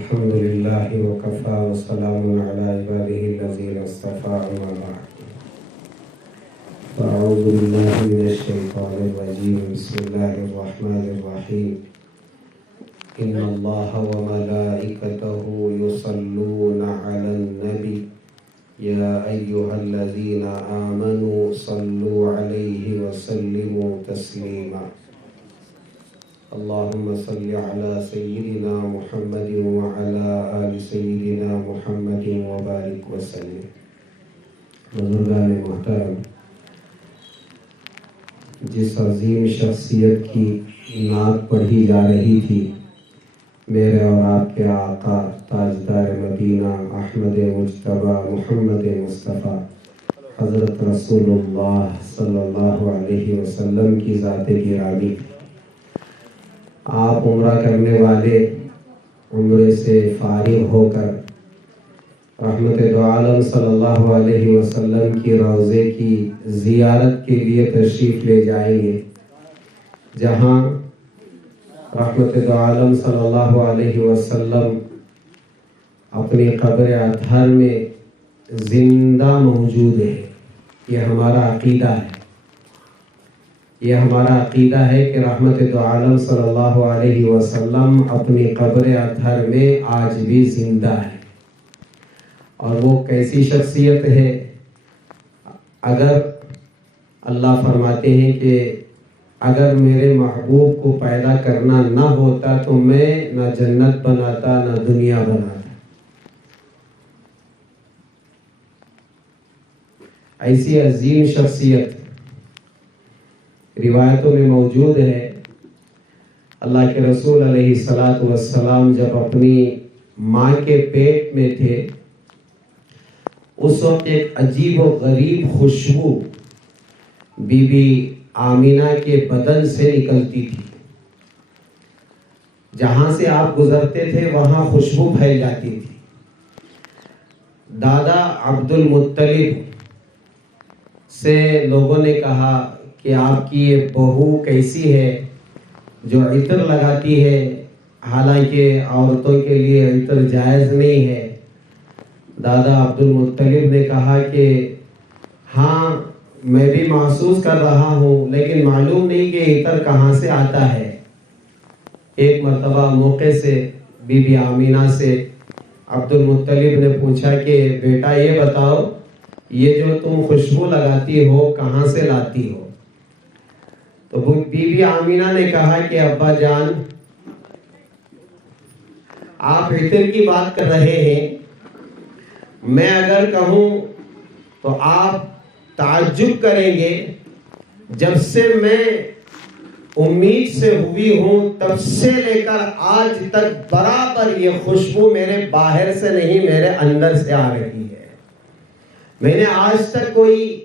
الحمد لله وكفى وسلام على عباده الذين اصطفى أما بعد فأعوذ بالله من الشيطان الرجيم بسم الله الرحمن الرحيم إن الله وملائكته يصلون على النبي يا أيها الذين آمنوا صلوا عليه وسلموا تسليما اللهم صل على سيدنا محمد وعلى آل سيدنا محمد وبارك وسلم. بزرگان محترم، جس عظیم شخصیت کی نعت پڑھی جا رہی تھی، میرے اور آپ کے آقا تاجدار مدینہ احمد مجتبی محمد مصطفیٰ حضرت رسول اللہ صلی اللہ علیہ وسلم کی ذات گرامی. آپ عمرہ کرنے والے عمرے سے فارغ ہو کر رحمت دو عالم صلی اللہ علیہ وسلم کی روضے کی زیارت کے لیے تشریف لے جائیں گے، جہاں رحمت دو عالم صلی اللہ علیہ وسلم اپنی قبر اطہر میں زندہ موجود ہے. یہ ہمارا عقیدہ ہے، یہ ہمارا عقیدہ ہے کہ رحمت دو عالم صلی اللہ علیہ وسلم اپنی قبر اطہر میں آج بھی زندہ ہے. اور وہ کیسی شخصیت ہے؟ اگر اللہ فرماتے ہیں کہ اگر میرے محبوب کو پیدا کرنا نہ ہوتا تو میں نہ جنت بناتا نہ دنیا بناتا. ایسی عظیم شخصیت روایتوں میں موجود ہے. اللہ کے رسول علیہ السلام جب اپنی ماں کے پیٹ میں تھے، اس وقت ایک عجیب و غریب خوشبو بی بی آمینہ کے بدن سے نکلتی تھی. جہاں سے آپ گزرتے تھے وہاں خوشبو پھیل جاتی تھی. دادا عبد المطلب سے لوگوں نے کہا کہ آپ کی یہ بہو کیسی ہے جو عطر لگاتی ہے، حالانکہ عورتوں کے لیے عطر جائز نہیں ہے. دادا عبد المطلب نے کہا کہ ہاں میں بھی محسوس کر رہا ہوں، لیکن معلوم نہیں کہ عطر کہاں سے آتا ہے. ایک مرتبہ موقع سے بی بی آمینہ سے عبد المطلب نے پوچھا کہ بیٹا یہ بتاؤ، یہ جو تم خوشبو لگاتی ہو کہاں سے لاتی ہو؟ تو بی بی آمینہ نے کہا کہ ابا جان، آپ عطر کی بات کر رہے ہیں، میں اگر کہوں تو آپ تعجب کریں گے. جب سے میں امید سے ہوئی ہوں تب سے لے کر آج تک برابر یہ خوشبو میرے باہر سے نہیں میرے اندر سے آ رہی ہے. میں نے آج تک کوئی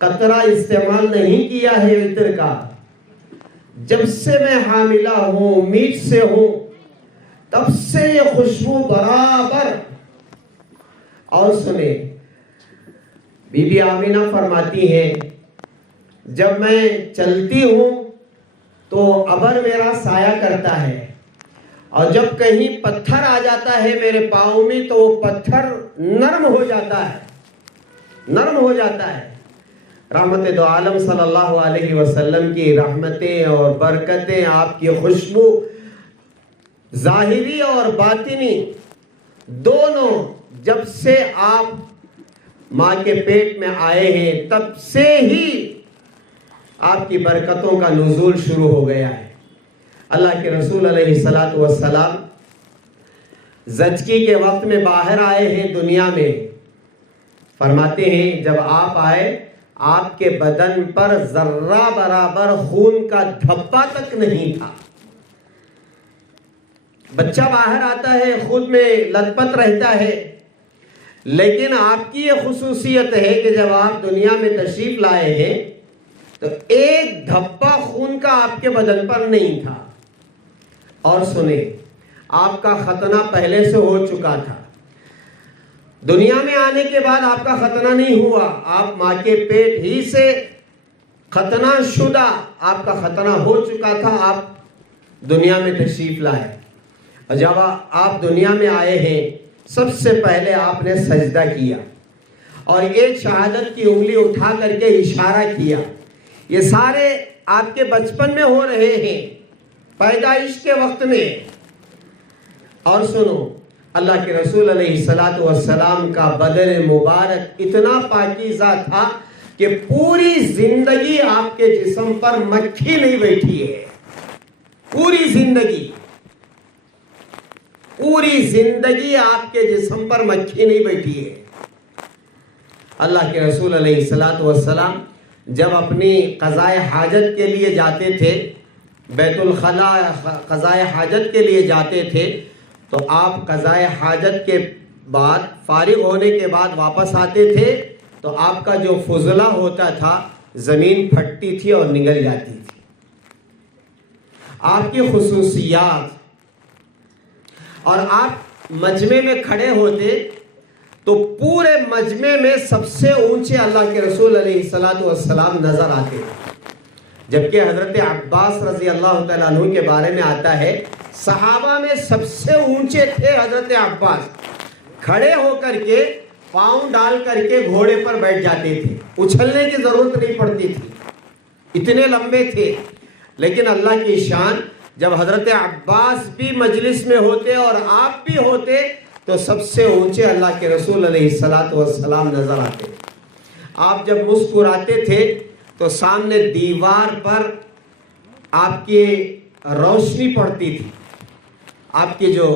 قطرہ استعمال نہیں کیا ہے عطر کا. جب سے میں حاملہ ہوں، امید سے ہوں، تب سے یہ خوشبو برابر. اور سنیں، بی بی آمینہ فرماتی ہیں جب میں چلتی ہوں تو ابر میرا سایہ کرتا ہے، اور جب کہیں پتھر آ جاتا ہے میرے پاؤں میں تو وہ پتھر نرم ہو جاتا ہے، نرم ہو جاتا ہے. رحمت دو عالم صلی اللہ علیہ وسلم کی رحمتیں اور برکتیں، آپ کی خوشبو ظاہری اور باطنی دونوں جب سے آپ ماں کے پیٹ میں آئے ہیں تب سے ہی آپ کی برکتوں کا نزول شروع ہو گیا ہے. اللہ کے رسول علیہ السلام زچگی کے وقت میں باہر آئے ہیں دنیا میں. فرماتے ہیں جب آپ آئے آپ کے بدن پر ذرہ برابر خون کا دھبا تک نہیں تھا. بچہ باہر آتا ہے خود میں لت پت رہتا ہے، لیکن آپ کی یہ خصوصیت ہے کہ جب آپ دنیا میں تشریف لائے ہیں تو ایک دھبا خون کا آپ کے بدن پر نہیں تھا. اور سنیں، آپ کا ختنہ پہلے سے ہو چکا تھا. دنیا میں آنے کے بعد آپ کا ختنہ نہیں ہوا، آپ ماں کے پیٹ ہی سے ختنہ شدہ، آپ کا ختنہ ہو چکا تھا. آپ دنیا میں تشریف لائے. اور جب آپ دنیا میں آئے ہیں سب سے پہلے آپ نے سجدہ کیا اور ایک شہادت کی انگلی اٹھا کر کے اشارہ کیا. یہ سارے آپ کے بچپن میں ہو رہے ہیں، پیدائش کے وقت میں. اور سنو، اللہ کے رسول علیہ السلام کا بدن مبارک اتنا پاکیزہ تھا کہ پوری زندگی آپ کے جسم پر مکھی نہیں بیٹھی ہے. پوری زندگی آپ کے جسم پر مکھی نہیں بیٹھی ہے. اللہ کے رسول علیہ السلام جب اپنی قضائے حاجت کے لیے جاتے تھے، بیت الخلا قضائے حاجت کے لیے جاتے تھے، تو آپ قضائے حاجت کے بعد فارغ ہونے کے بعد واپس آتے تھے تو آپ کا جو فضلہ ہوتا تھا زمین پھٹتی تھی اور نگل جاتی تھی. آپ کی خصوصیات. اور آپ مجمع میں کھڑے ہوتے تو پورے مجمع میں سب سے اونچے اللہ کے رسول علیہ السلام نظر آتے. جبکہ حضرت عباس رضی اللہ تعالیٰ عنہ کے بارے میں آتا ہے صحابہ میں سب سے اونچے تھے حضرت عباس. کھڑے ہو کر کے پاؤں ڈال کر کے گھوڑے پر بیٹھ جاتے تھے، اچھلنے کی ضرورت نہیں پڑتی تھی، اتنے لمبے تھے. لیکن اللہ کی شان، جب حضرت عباس بھی مجلس میں ہوتے اور آپ بھی ہوتے تو سب سے اونچے اللہ کے رسول علیہ السلام نظر آتے. آپ جب مسکراتے تھے تو سامنے دیوار پر آپ کی روشنی پڑتی تھی. آپ کی جو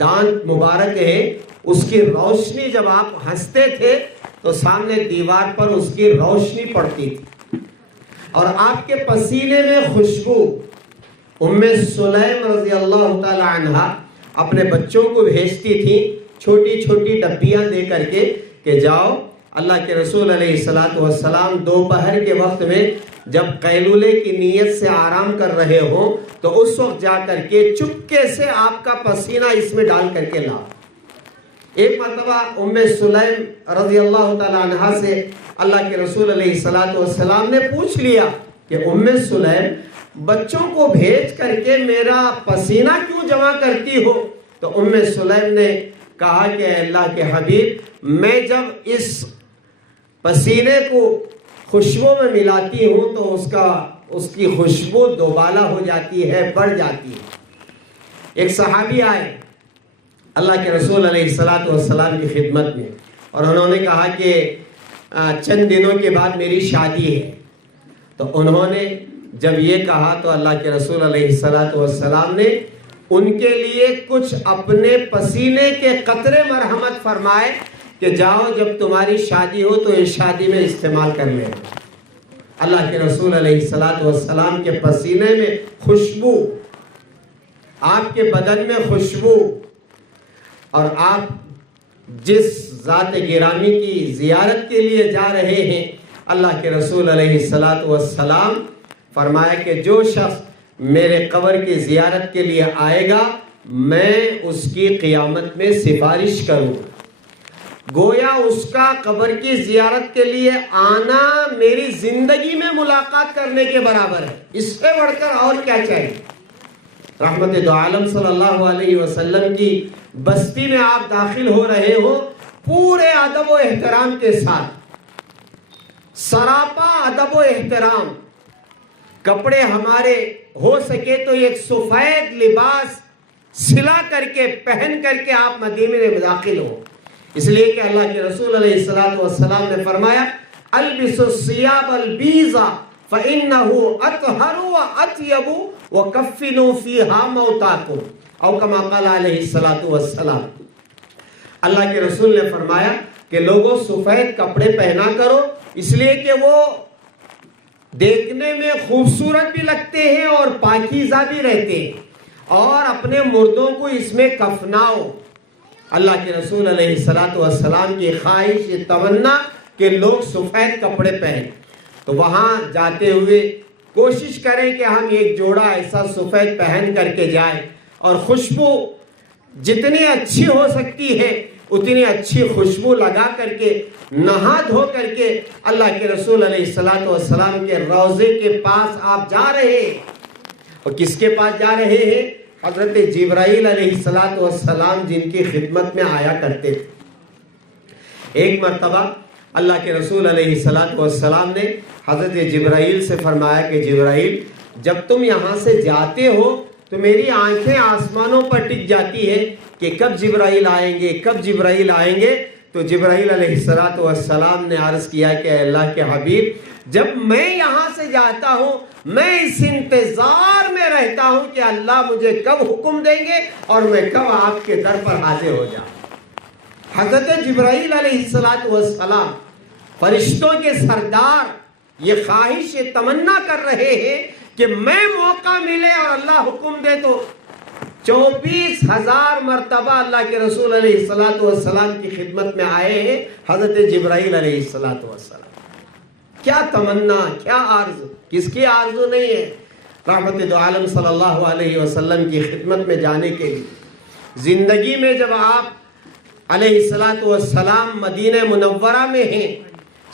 دانت مبارک ہے اس کی روشنی، جب آپ ہنستے تھے تو سامنے دیوار پر اس کی روشنی پڑتی تھی. اور آپ کے پسینے میں خوشبو. ام سلیم رضی اللہ تعالی عنہ اپنے بچوں کو بھیجتی تھی چھوٹی چھوٹی ڈبیاں دے کر کے کہ جاؤ اللہ کے رسول علیہ السلام دوپہر کے وقت میں جب قیلولے کی نیت سے آرام کر رہے ہوں تو اس وقت جا کر کے چپکے سے آپ کا پسینہ اس میں ڈال کر کے لاؤ. ایک مرتبہ ام سلیم رضی اللہ تعالی عنہ سے اللہ کے رسول علیہ السلام نے پوچھ لیا کہ ام سلیم، بچوں کو بھیج کر کے میرا پسینہ کیوں جمع کرتی ہو؟ تو ام سلیم نے کہا کہ اے اللہ کے حبیب، میں جب اس پسینے کو خوشبو میں ملاتی ہوں تو اس کی خوشبو دوبالا ہو جاتی ہے، بڑھ جاتی ہے. ایک صحابی آئے اللہ کے رسول علیہ السلام کی خدمت میں اور انہوں نے کہا کہ چند دنوں کے بعد میری شادی ہے. تو انہوں نے جب یہ کہا تو اللہ کے رسول علیہ السلام نے ان کے لیے کچھ اپنے پسینے کے قطرے مرحمت فرمائے کہ جاؤ جب تمہاری شادی ہو تو اس شادی میں استعمال کر لیں. اللہ کے رسول علیہ السلام کے پسینے میں خوشبو، آپ کے بدن میں خوشبو. اور آپ جس ذات گرامی کی زیارت کے لیے جا رہے ہیں، اللہ کے رسول علیہ السلام فرمایا کہ جو شخص میرے قبر کی زیارت کے لیے آئے گا میں اس کی قیامت میں سفارش کروں. گویا اس کا قبر کی زیارت کے لیے آنا میری زندگی میں ملاقات کرنے کے برابر ہے. اس سے بڑھ کر اور کیا چاہیے؟ رحمت دو عالم صلی اللہ علیہ وسلم کی بستی میں آپ داخل ہو رہے ہو پورے ادب و احترام کے ساتھ، سراپا ادب و احترام. کپڑے ہمارے ہو سکے تو ایک سفید لباس سلا کر کے پہن کر کے آپ مدینے میں داخل ہو، اس لیے کہ اللہ کے رسول علیہ السلام نے فرمایا البسوا الثياب البيض فانه اطهر واطيب وكفنوا فيها موتاكم او كما قال علیہ السلام. اللہ کے رسول نے فرمایا کہ لوگوں سفید کپڑے پہنا کرو، اس لیے کہ وہ دیکھنے میں خوبصورت بھی لگتے ہیں اور پاکیزہ بھی رہتے ہیں، اور اپنے مردوں کو اس میں کفناؤ. اللہ کے رسول علیہ السلام کی خواہش، تمنا کہ لوگ سفید کپڑے پہنیں. تو وہاں جاتے ہوئے کوشش کریں کہ ہم ایک جوڑا ایسا سفید پہن کر کے جائیں اور خوشبو جتنی اچھی ہو سکتی ہے اتنی اچھی خوشبو لگا کر کے نہا دھو کر کے اللہ کے رسول علیہ السلام کے روضے کے پاس آپ جا رہے ہیں. اور کس کے پاس جا رہے ہیں؟ حضرت جبرائیل علیہ السلام جن کی خدمت میں آیا کرتے تھے. ایک مرتبہ اللہ کے رسول علیہ السلام نے حضرت جبرائیل سے فرمایا کہ جبرائیل جب تم یہاں سے جاتے ہو تو میری آنکھیں آسمانوں پر ٹک جاتی ہے کہ کب جبرائیل آئیں گے, کب جبرائیل آئیں گے. تو جبرائیل علیہ السلام نے عرض کیا کہ اللہ کے حبیب جب میں یہاں سے جاتا ہوں میں اس انتظار میں رہتا ہوں کہ اللہ مجھے کب حکم دیں گے اور میں کب آپ کے در پر حاضر ہو جاؤں. حضرت جبرائیل علیہ السلام فرشتوں کے سردار یہ خواہش یہ تمنا کر رہے ہیں کہ میں موقع ملے اور اللہ حکم دے تو 24,000 مرتبہ اللہ کے رسول علیہ السلام کی خدمت میں آئے ہیں حضرت جبرائیل علیہ السلام. کیا تمنا, کیا آرزو, کس کی آرزو نہیں ہے رحمت دو عالم صلی اللہ علیہ وسلم کی خدمت میں جانے کے لیے. زندگی میں جب آپ علیہ السلام مدینہ منورہ میں ہیں,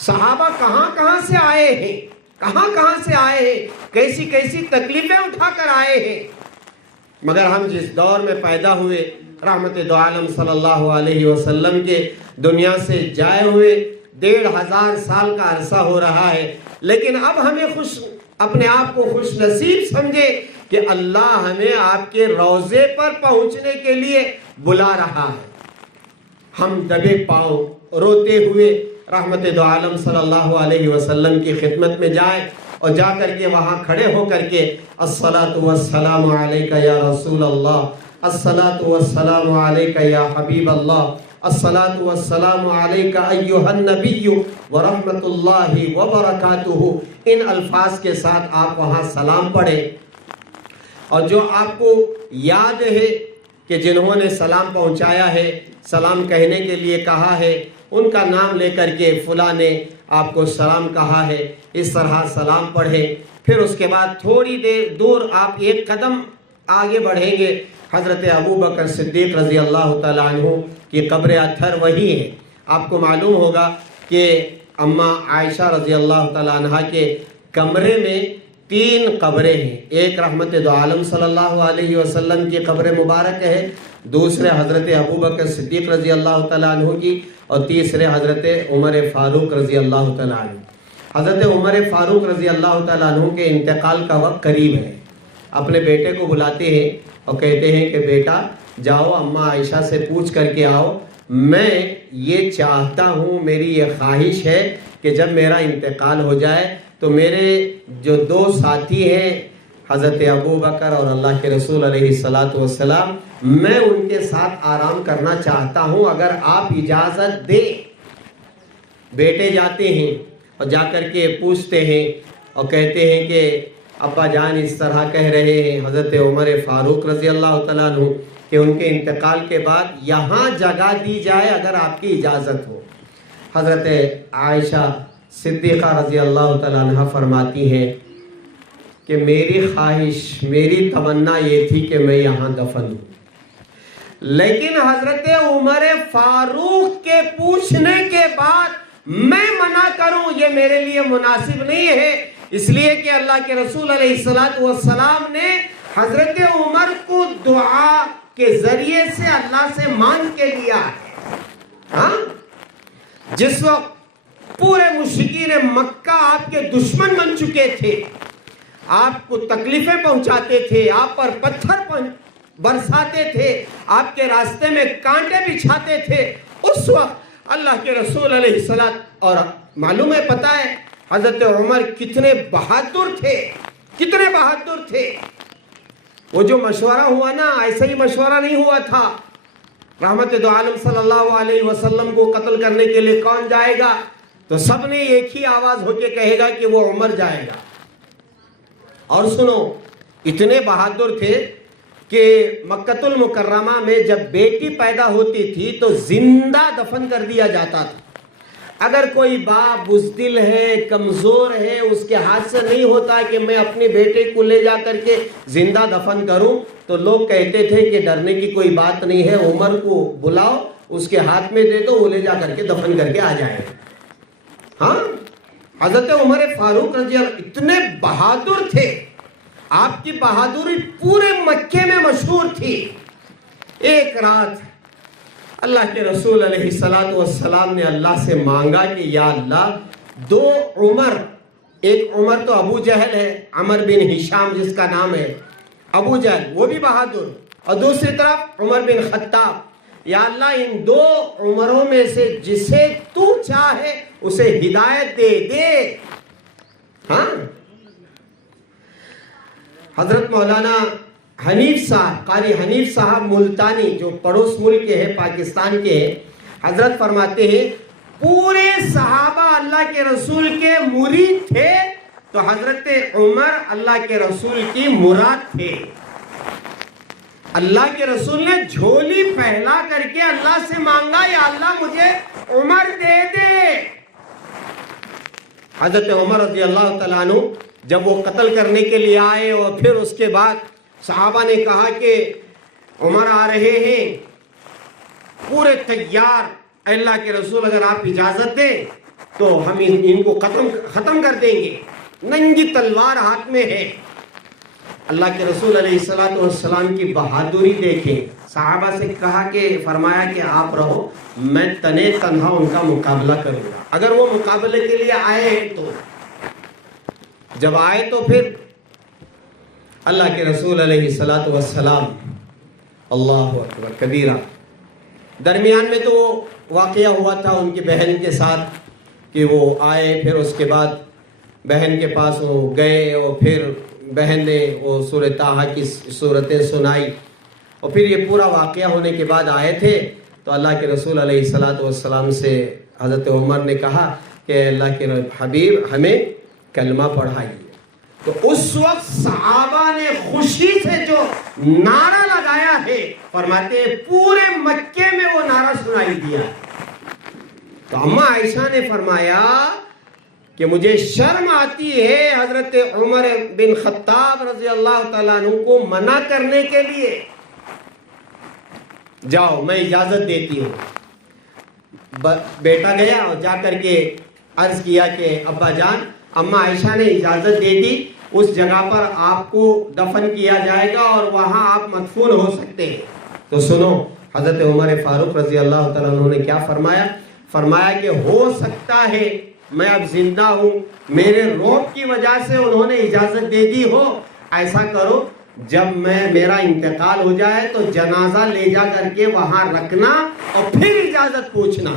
صحابہ کہاں کہاں سے آئے ہیں, کہاں کہاں سے آئے ہیں, کیسی کیسی تکلیفیں اٹھا کر آئے ہیں. مگر ہم جس دور میں پیدا ہوئے رحمت دو عالم صلی اللہ علیہ وسلم کے دنیا سے جائے ہوئے 1,500 سال کا عرصہ ہو رہا ہے, لیکن اب ہمیں اپنے آپ کو خوش نصیب سمجھے کہ اللہ ہمیں آپ کے روضے پر پہنچنے کے لیے بلا رہا ہے. ہم دبے پاؤں روتے ہوئے رحمت دو عالم صلی اللہ علیہ وسلم کی خدمت میں جائیں اور جا کر کے وہاں کھڑے ہو کر کے الصلاۃ والسلام علیکہ یا رسول اللہ, الصلاۃ والسلام علیکہ یا حبیب اللہ, الصلاۃ والسلام علیکہ ایھا النبی ورحمۃ اللہ وبرکاتہ, ان الفاظ کے ساتھ آپ وہاں سلام پڑھیں. اور جو آپ کو یاد ہے کہ جنہوں نے سلام پہنچایا ہے, سلام کہنے کے لیے کہا ہے, ان کا نام لے کر کے فلاں نے آپ کو سلام کہا ہے, اس طرح سلام پڑھیں. پھر اس کے بعد تھوڑی دیر دور آپ ایک قدم آگے بڑھیں گے, حضرت ابو بکر صدیق رضی اللہ تعالیٰ عنہ کی قبر اطہر وہی ہے. آپ کو معلوم ہوگا کہ اماں عائشہ رضی اللہ تعالیٰ عنہ کے کمرے میں 3 قبریں ہیں. ایک رحمت دو عالم صلی اللہ علیہ وسلم کی قبر مبارک ہے, دوسرے حضرت ابو بکر صدیق رضی اللہ تعالیٰ عنہ کی, اور تیسرے حضرت عمر فاروق رضی اللہ تعالیٰ عنہ. حضرت عمر فاروق رضی اللہ تعالیٰ عنہ کے انتقال کا وقت قریب ہے. اپنے بیٹے کو بلاتے ہیں اور کہتے ہیں کہ بیٹا جاؤ اماں عائشہ سے پوچھ کر کے آؤ, میں یہ چاہتا ہوں, میری یہ خواہش ہے کہ جب میرا انتقال ہو جائے تو میرے جو 2 ساتھی ہیں حضرت ابو بکر اور اللہ کے رسول علیہ السلام, میں ان کے ساتھ آرام کرنا چاہتا ہوں, اگر آپ اجازت دیں. بیٹے جاتے ہیں اور جا کر کے پوچھتے ہیں اور کہتے ہیں کہ ابا جان اس طرح کہہ رہے ہیں حضرت عمر فاروق رضی اللہ تعالیٰ عنہ کہ ان کے انتقال کے بعد یہاں جگہ دی جائے اگر آپ کی اجازت ہو. حضرت عائشہ صدیقہ رضی اللہ تعالیٰ عنہ فرماتی ہیں کہ میری خواہش, میری تمنا یہ تھی کہ میں یہاں دفن ہوں, لیکن حضرت عمر فاروق کے پوچھنے کے بعد میں منع کروں یہ میرے لیے مناسب نہیں ہے, اس لیے کہ اللہ کے رسول علیہ السلام نے حضرت عمر کو دعا کے ذریعے سے اللہ سے مانگ کے لیا ہے. ہاں, جس وقت پورے مشرکین مکہ آپ کے دشمن بن چکے تھے, آپ کو تکلیفیں پہنچاتے تھے, آپ پر پتھر برساتے تھے, آپ کے راستے میں کانٹے بچھاتے تھے, اس وقت اللہ کے رسول علیہ السلام, اور معلوم ہے پتہ ہے حضرت عمر کتنے بہادر تھے, کتنے بہادر تھے. وہ جو مشورہ ہوا نا ایسا ہی مشورہ نہیں ہوا تھا. رحمت دو عالم صلی اللہ علیہ وسلم کو قتل کرنے کے لیے کون جائے گا, تو سب نے ایک ہی آواز ہو کے کہے گا کہ وہ عمر جائے گا. اور سنو, اتنے بہادر تھے کہ مکۃ المکرمہ میں جب بیٹی پیدا ہوتی تھی تو زندہ دفن کر دیا جاتا تھا. اگر کوئی باپ بزدل ہے, کمزور ہے, اس کے ہاتھ سے نہیں ہوتا کہ میں اپنے بیٹے کو لے جا کر کے زندہ دفن کروں, تو لوگ کہتے تھے کہ ڈرنے کی کوئی بات نہیں ہے, عمر کو بلاؤ, اس کے ہاتھ میں دے دو, وہ لے جا کر کے دفن کر کے آ جائے. ہاں, حضرت عمر فاروق رضی اللہ اتنے بہادر تھے. آپ کی بہادری پورے مکے میں مشہور تھی. ایک رات اللہ کے رسول علیہ السلام نے اللہ سے مانگا کہ یا اللہ 2 عمر، ایک عمر تو ابو جہل ہے، عمر بن ہشام جس کا نام ہے ابو جہل، وہ بھی بہادر، اور دوسری طرف عمر بن خطاب. یا اللہ ان 2 عمروں میں سے جسے تو چاہے اسے ہدایت دے دے. ہاں، حضرت مولانا حنیف صاحب، قاری حنیف صاحب ملتانی جو پڑوس ملک کے ہیں، پاکستان کے ہیں، حضرت فرماتے ہیں پورے صحابہ اللہ کے رسول کے مرید تھے تو حضرت عمر اللہ کے رسول کی مراد تھے. اللہ کے رسول نے جھولی پھیلا کر کے اللہ سے مانگا یا اللہ مجھے عمر دے دے. حضرت عمر رضی اللہ تعالیٰ عنہ جب وہ قتل کرنے کے لیے آئے اور پھر اس کے بعد صحابہ نے کہا کہ عمر آ رہے ہیں، پورے تیار، اللہ کے رسول اگر آپ اجازت دیں تو ہم ان کو ختم کر دیں گے، ننگی تلوار ہاتھ میں ہے. اللہ کے رسول علیہ السلام کی بہادری دیکھیں. صحابہ سے کہا کہ فرمایا کہ آپ رہو، میں تنے تنہا ان کا مقابلہ کروں گا. اگر وہ مقابلے کے لیے آئے ہیں تو جب آئے تو پھر اللہ کے رسول علیہ السلام، اللہ اکبر کبیرہ، درمیان میں تو واقعہ ہوا تھا ان کی بہن کے ساتھ کہ وہ آئے، پھر اس کے بعد بہن کے پاس وہ گئے اور پھر بہن نے وہ سورہ طٰہٰ کی صورتیں سنائی، اور پھر یہ پورا واقعہ ہونے کے بعد آئے تھے تو اللہ کے رسول علیہ السلام سے حضرت عمر نے کہا کہ اللہ کے حبیب ہمیں کلمہ پڑھائیے. تو اس وقت صحابہ نے خوشی سے جو نعرہ لگایا ہے، فرماتے ہیں پورے مکے میں وہ نعرہ سنائی دیا. تو اماں عائشہ نے فرمایا کہ مجھے شرم آتی ہے حضرت عمر بن خطاب رضی اللہ تعالیٰ عنہ کو منع کرنے کے لیے. جاؤ میں اجازت دیتی ہوں. بیٹا گیا اور جا کر کے عرض کیا کہ ابا جان، اماں عائشہ نے اجازت دے دی، اس جگہ پر آپ کو دفن کیا جائے گا اور وہاں آپ مدفون ہو سکتے ہیں. تو سنو حضرت عمر فاروق رضی اللہ تعالیٰ عنہ نے کیا فرمایا؟ فرمایا کہ ہو سکتا ہے میں اب زندہ ہوں، میرے روب کی وجہ سے انہوں نے اجازت دے دی ہو، ایسا کرو جب میرا انتقال ہو جائے تو جنازہ لے جا کر کے وہاں رکھنا اور پھر اجازت پوچھنا.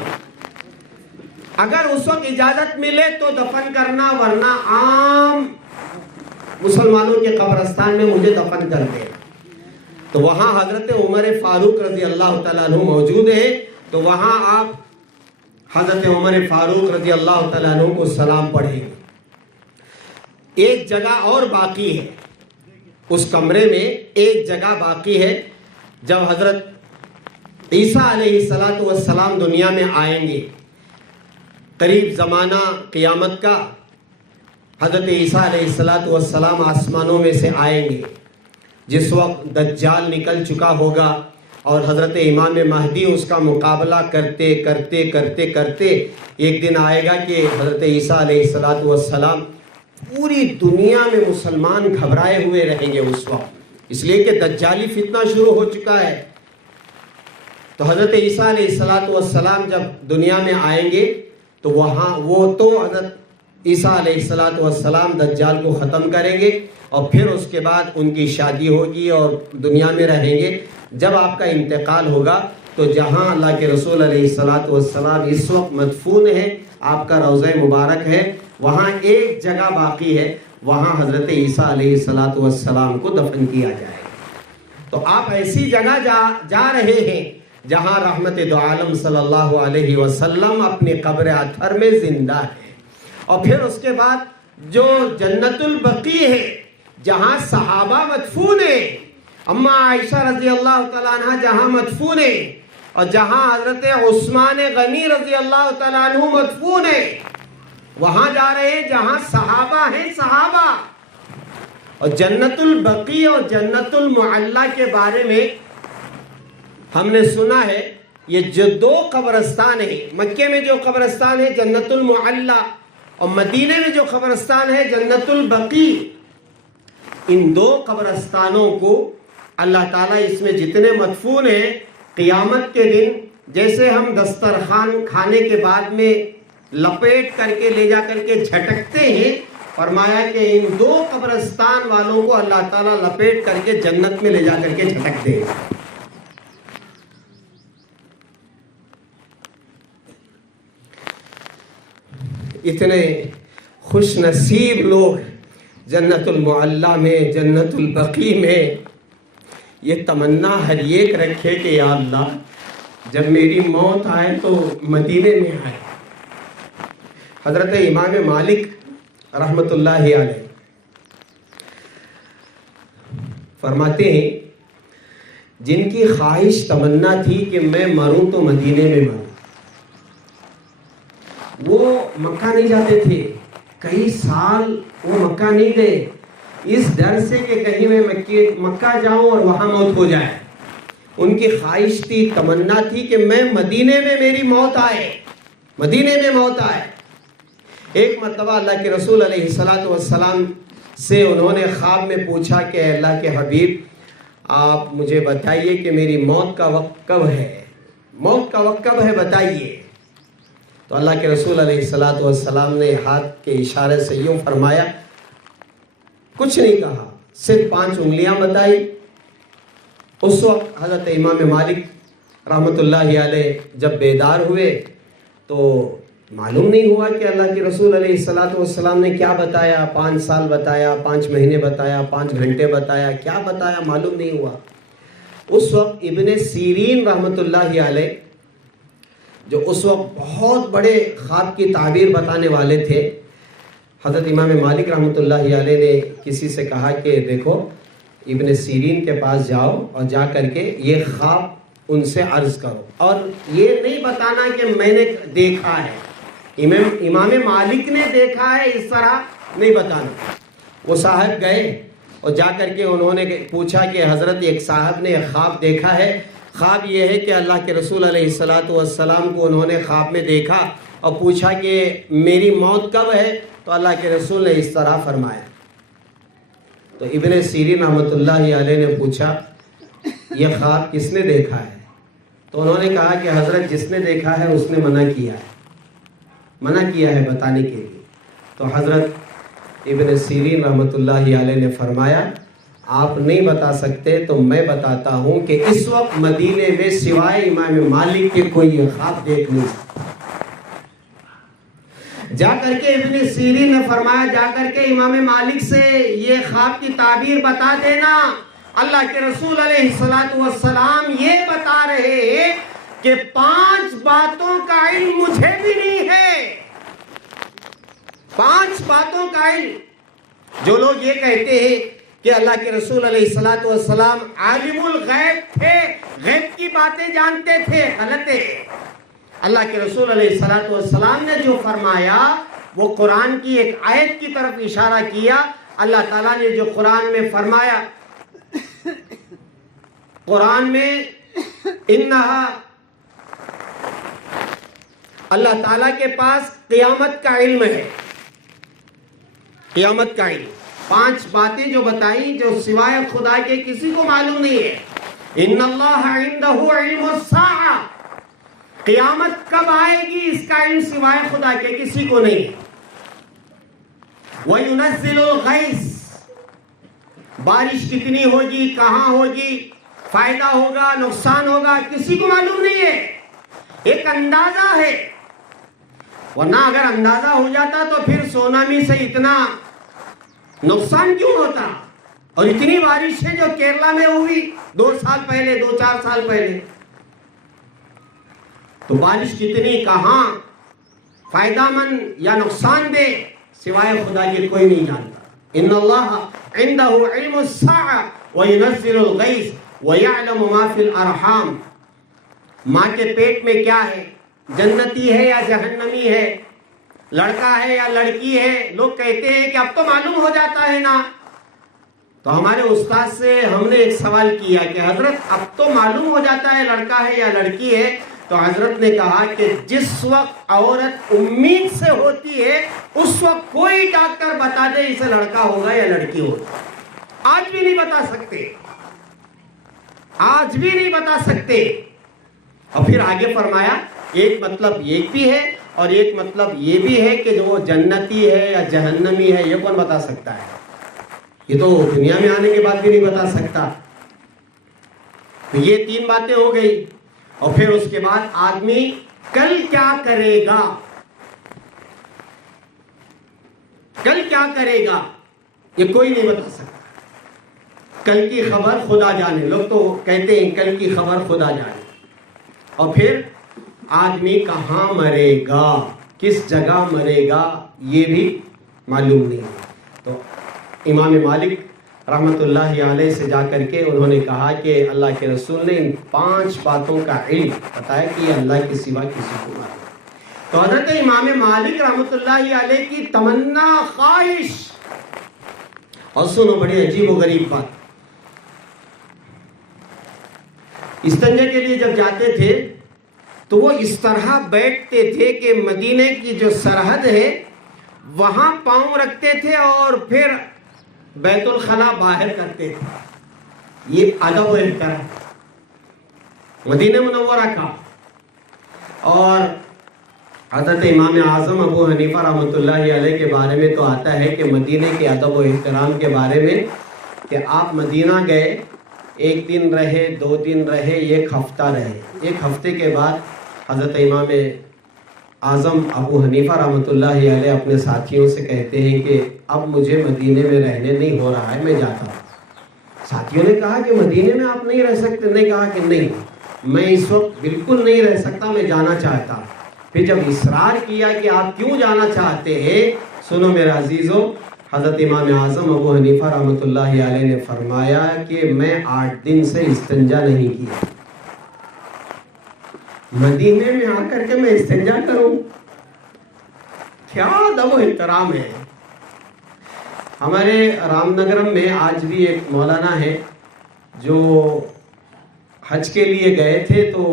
اگر اس وقت اجازت ملے تو دفن کرنا، ورنہ عام مسلمانوں کے قبرستان میں مجھے دفن کر دے. تو وہاں حضرت عمر فاروق رضی اللہ تعالیٰ عنہ موجود ہے، تو وہاں آپ حضرت عمر فاروق رضی اللہ تعالیٰ عنہ کو سلام پڑھیں. ایک جگہ اور باقی ہے، اس کمرے میں ایک جگہ باقی ہے. جب حضرت عیسیٰ علیہ السلام دنیا میں آئیں گے، قریب زمانہ قیامت کا، حضرت عیسیٰ علیہ السلام آسمانوں میں سے آئیں گے، جس وقت دجال نکل چکا ہوگا اور حضرت امام مہدی اس کا مقابلہ کرتے کرتے کرتے کرتے ایک دن آئے گا کہ حضرت عیسیٰ علیہ السلام پوری دنیا میں مسلمان گھبرائے ہوئے رہیں گے اس وقت، اس لیے کہ دجالی فتنہ شروع ہو چکا ہے. تو حضرت عیسیٰ علیہ السلام جب دنیا میں آئیں گے تو وہاں وہ تو حضرت عیسیٰ علیہ السلام دجال کو ختم کریں گے اور پھر اس کے بعد ان کی شادی ہوگی اور دنیا میں رہیں گے. جب آپ کا انتقال ہوگا تو جہاں اللہ کے رسول علیہ السلام اس وقت مدفون ہے، آپ کا روضہ مبارک ہے، وہاں ایک جگہ باقی ہے، وہاں حضرت عیسیٰ علیہ السلام کو دفن کیا جائے. تو آپ ایسی جگہ جا رہے ہیں جہاں رحمت دو عالم صلی اللہ علیہ وسلم اپنے قبر اطہر میں زندہ ہے. اور پھر اس کے بعد جو جنت البقیع ہے جہاں صحابہ مدفون ہیں، اماں عائشہ رضی اللہ تعالیٰ عنہ جہاں مدفون ہے، اور جہاں حضرت عثمان غنی رضی اللہ تعالیٰ عنہ مدفون ہے، وہاں جا رہے ہیں جہاں صحابہ ہیں صحابہ. اور جنت البقیع اور جنت المعلی کے بارے میں ہم نے سنا ہے، یہ جو 2 قبرستان ہیں، مکے میں جو قبرستان ہے جنت المعلی اور مدینے میں جو قبرستان ہے جنت البقیع، ان دو قبرستانوں کو اللہ تعالیٰ اس میں جتنے مدفون ہیں قیامت کے دن جیسے ہم دسترخوان کھانے کے بعد میں لپیٹ کر کے لے جا کر کے جھٹکتے ہیں، فرمایا کہ ان دو قبرستان والوں کو اللہ تعالیٰ لپیٹ کر کے جنت میں لے جا کر کے جھٹک دے گا۔ اتنے خوش نصیب لوگ جنت المعلا میں، جنت البقیع میں یہ تمنا ہر ایک رکھے کہ یا اللہ جب میری موت آئے تو مدینے میں آئے۔ حضرت امام مالک رحمت اللہ علیہ فرماتے ہیں جن کی خواہش تمنا تھی کہ میں مروں تو مدینے میں مروں، وہ مکہ نہیں جاتے تھے، کئی سال وہ مکہ نہیں گئے اس ڈر سے کہ کہیں میں مکہ جاؤں اور وہاں موت ہو جائے۔ ان کی خواہش تھی، تمنا تھی کہ میں مدینے میں میری موت آئے، مدینے میں موت آئے۔ ایک مرتبہ اللہ کے رسول علیہ السلام سے انہوں نے خواب میں پوچھا کہ اے اللہ کے حبیب آپ مجھے بتائیے کہ میری موت کا وقت کب ہے، موت کا وقت کب ہے بتائیے۔ تو اللہ کے رسول علیہ السلام نے ہاتھ کے اشارے سے یوں فرمایا، کچھ نہیں کہا، صرف 5 انگلیاں بتائی۔ اس وقت حضرت امام مالک رحمت اللہ علیہ جب بیدار ہوئے تو معلوم نہیں ہوا کہ اللہ کے رسول علیہ السلام نے کیا بتایا، 5 سال بتایا، 5 مہینے بتایا، 5 گھنٹے بتایا، کیا بتایا معلوم نہیں ہوا۔ اس وقت ابن سیرین رحمت اللہ علیہ جو اس وقت بہت بڑے خواب کی تعبیر بتانے والے تھے، حضرت امام مالک رحمت اللہ علیہ نے کسی سے کہا کہ دیکھو ابن سیرین کے پاس جاؤ اور جا کر کے یہ خواب ان سے عرض کرو، اور یہ نہیں بتانا کہ میں نے دیکھا ہے، امام مالک نے دیکھا ہے، اس طرح نہیں بتانا۔ وہ صاحب گئے اور جا کر کے انہوں نے پوچھا کہ حضرت ایک صاحب نے خواب دیکھا ہے، خواب یہ ہے کہ اللہ کے رسول علیہ السلام کو انہوں نے خواب میں دیکھا اور پوچھا کہ میری موت کب ہے، تو اللہ کے رسول نے اس طرح فرمایا۔ تو ابن سیرین رحمت اللہ علیہ نے پوچھا یہ خواب کس نے دیکھا ہے؟ تو انہوں نے کہا کہ حضرت جس نے دیکھا ہے اس نے منع کیا ہے بتانے کے لیے۔ تو حضرت ابن سیرین رحمت اللہ علیہ نے فرمایا آپ نہیں بتا سکتے تو میں بتاتا ہوں کہ اس وقت مدینے میں سوائے امام مالک کے کوئی یہ خواب دیکھ نہیں سکتا۔ جا کر کے ابن سیرین نے فرمایا جا کر کے امام مالک سے یہ خواب کی تعبیر بتا دینا، اللہ کے رسول علیہ السلام یہ بتا رہے ہیں کہ 5 باتوں کا علم مجھے بھی نہیں ہے، 5 باتوں کا علم۔ جو لوگ یہ کہتے ہیں کہ اللہ کے رسول علیہ السلام عالم الغیب تھے، غیب کی باتیں جانتے تھے، غلط ہے۔ اللہ کے رسول علیہ السلام نے جو فرمایا وہ قرآن کی ایک آیت کی طرف اشارہ کیا۔ اللہ تعالیٰ نے جو قرآن میں فرمایا، قرآن میں انہا، اللہ تعالیٰ کے پاس قیامت کا علم ہے، قیامت کا علم۔ 5 باتیں جو بتائیں جو سوائے خدا کے کسی کو معلوم نہیں ہے۔ ان اللہ عندہ علم الساعہ، قیامت کب آئے گی اس کا علم سوائے خدا کے کسی کو نہیں ہے۔ وَيُنَزِّلُ الْغَيْثَ، بارش کتنی ہوگی، کہاں ہوگی، فائدہ ہوگا، نقصان ہوگا، کسی کو معلوم نہیں ہے، ایک اندازہ ہے۔ ورنہ اگر اندازہ ہو جاتا تو پھر سونامی سے اتنا نقصان کیوں ہوتا؟ اور اتنی بارش ہے جو کیرلا میں ہوئی 2 سال پہلے، 2-4 سال پہلے، تو بارش کتنی، کہاں، فائدہ مند یا نقصان دہ، سوائے خدا کے کوئی نہیں جانتا۔ ان اللہ عنده علم الساعہ وینزل الغیث ویعلم ما فی الارحام، ماں کے پیٹ میں کیا ہے، جنتی ہے یا جہنمی ہے، لڑکا ہے یا لڑکی ہے۔ لوگ کہتے ہیں کہ اب تو معلوم ہو جاتا ہے نا۔ تو ہمارے استاد سے ہم نے ایک سوال کیا کہ حضرت اب تو معلوم ہو جاتا ہے لڑکا ہے یا لڑکی ہے، تو حضرت نے کہا کہ جس وقت عورت امید سے ہوتی ہے اس وقت کوئی ڈاکٹر بتا دے اسے لڑکا ہوگا یا لڑکی ہوگا، آج بھی نہیں بتا سکتے، آج بھی نہیں بتا سکتے۔ اور پھر آگے فرمایا ایک مطلب یہ بھی ہے اور ایک مطلب یہ بھی ہے کہ جو وہ جنتی ہے یا جہنمی ہے، یہ کون بتا سکتا ہے؟ یہ تو دنیا میں آنے کے بعد بھی نہیں بتا سکتا۔ تو یہ تین باتیں ہو گئی، اور پھر اس کے بعد آدمی کل کیا کرے گا، کل کیا کرے گا یہ کوئی نہیں بتا سکتا۔ کل کی خبر خدا جانے، لوگ تو کہتے ہیں کل کی خبر خدا جانے۔ اور پھر آدمی کہاں مرے گا، کس جگہ مرے گا، یہ بھی معلوم نہیں ہے۔ تو امام مالک رحمت اللہ علیہ سے جا کر کے انہوں نے کہا کہ اللہ کے رسول نے ان 5 باتوں کا علم بتایا کہ یہ اللہ کے سوا کسی کو معلوم۔ تو حضرت امام مالک رحمت اللہ علیہ کی تمنا، خواہش، اور سنو بڑی عجیب و غریب بات، استنجا کے لیے جب جاتے تھے تو وہ اس طرح بیٹھتے تھے کہ مدینے کی جو سرحد ہے وہاں پاؤں رکھتے تھے اور پھر بیت الخلا باہر کرتے تھے۔ یہ ادب و احترام مدینہ منورہ کا۔ اور حضرت امام اعظم ابو حنیفہ رحمۃ اللہ علیہ کے بارے میں تو آتا ہے کہ مدینے کے ادب و احترام کے بارے میں کہ آپ مدینہ گئے، 1 دن رہے، 2 دن رہے، 1 ہفتہ رہے، 1 ہفتے کے بعد حضرت امام اعظم ابو حنیفہ رحمۃ اللہ علیہ اپنے ساتھیوں سے کہتے ہیں کہ اب مجھے مدینے میں رہنے نہیں ہو رہا ہے، میں جاتا ہوں۔ ساتھیوں نے کہا کہ مدینے میں آپ نہیں رہ سکتے؟ نہیں، کہا کہ نہیں، میں اس وقت بالکل نہیں رہ سکتا، میں جانا چاہتا۔ پھر جب اصرار کیا کہ آپ کیوں جانا چاہتے ہیں، سنو میرے عزیزو، حضرت امام اعظم ابو حنیفہ رحمۃ اللہ علیہ نے فرمایا کہ میں 8 دن سے استنجا نہیں کیا، مدینے میں آ کر کے میں استنجا کروں؟ کیا ادب و احترام ہے۔ ہمارے رام نگرم میں آج بھی ایک مولانا ہے جو حج کے لیے گئے تھے، تو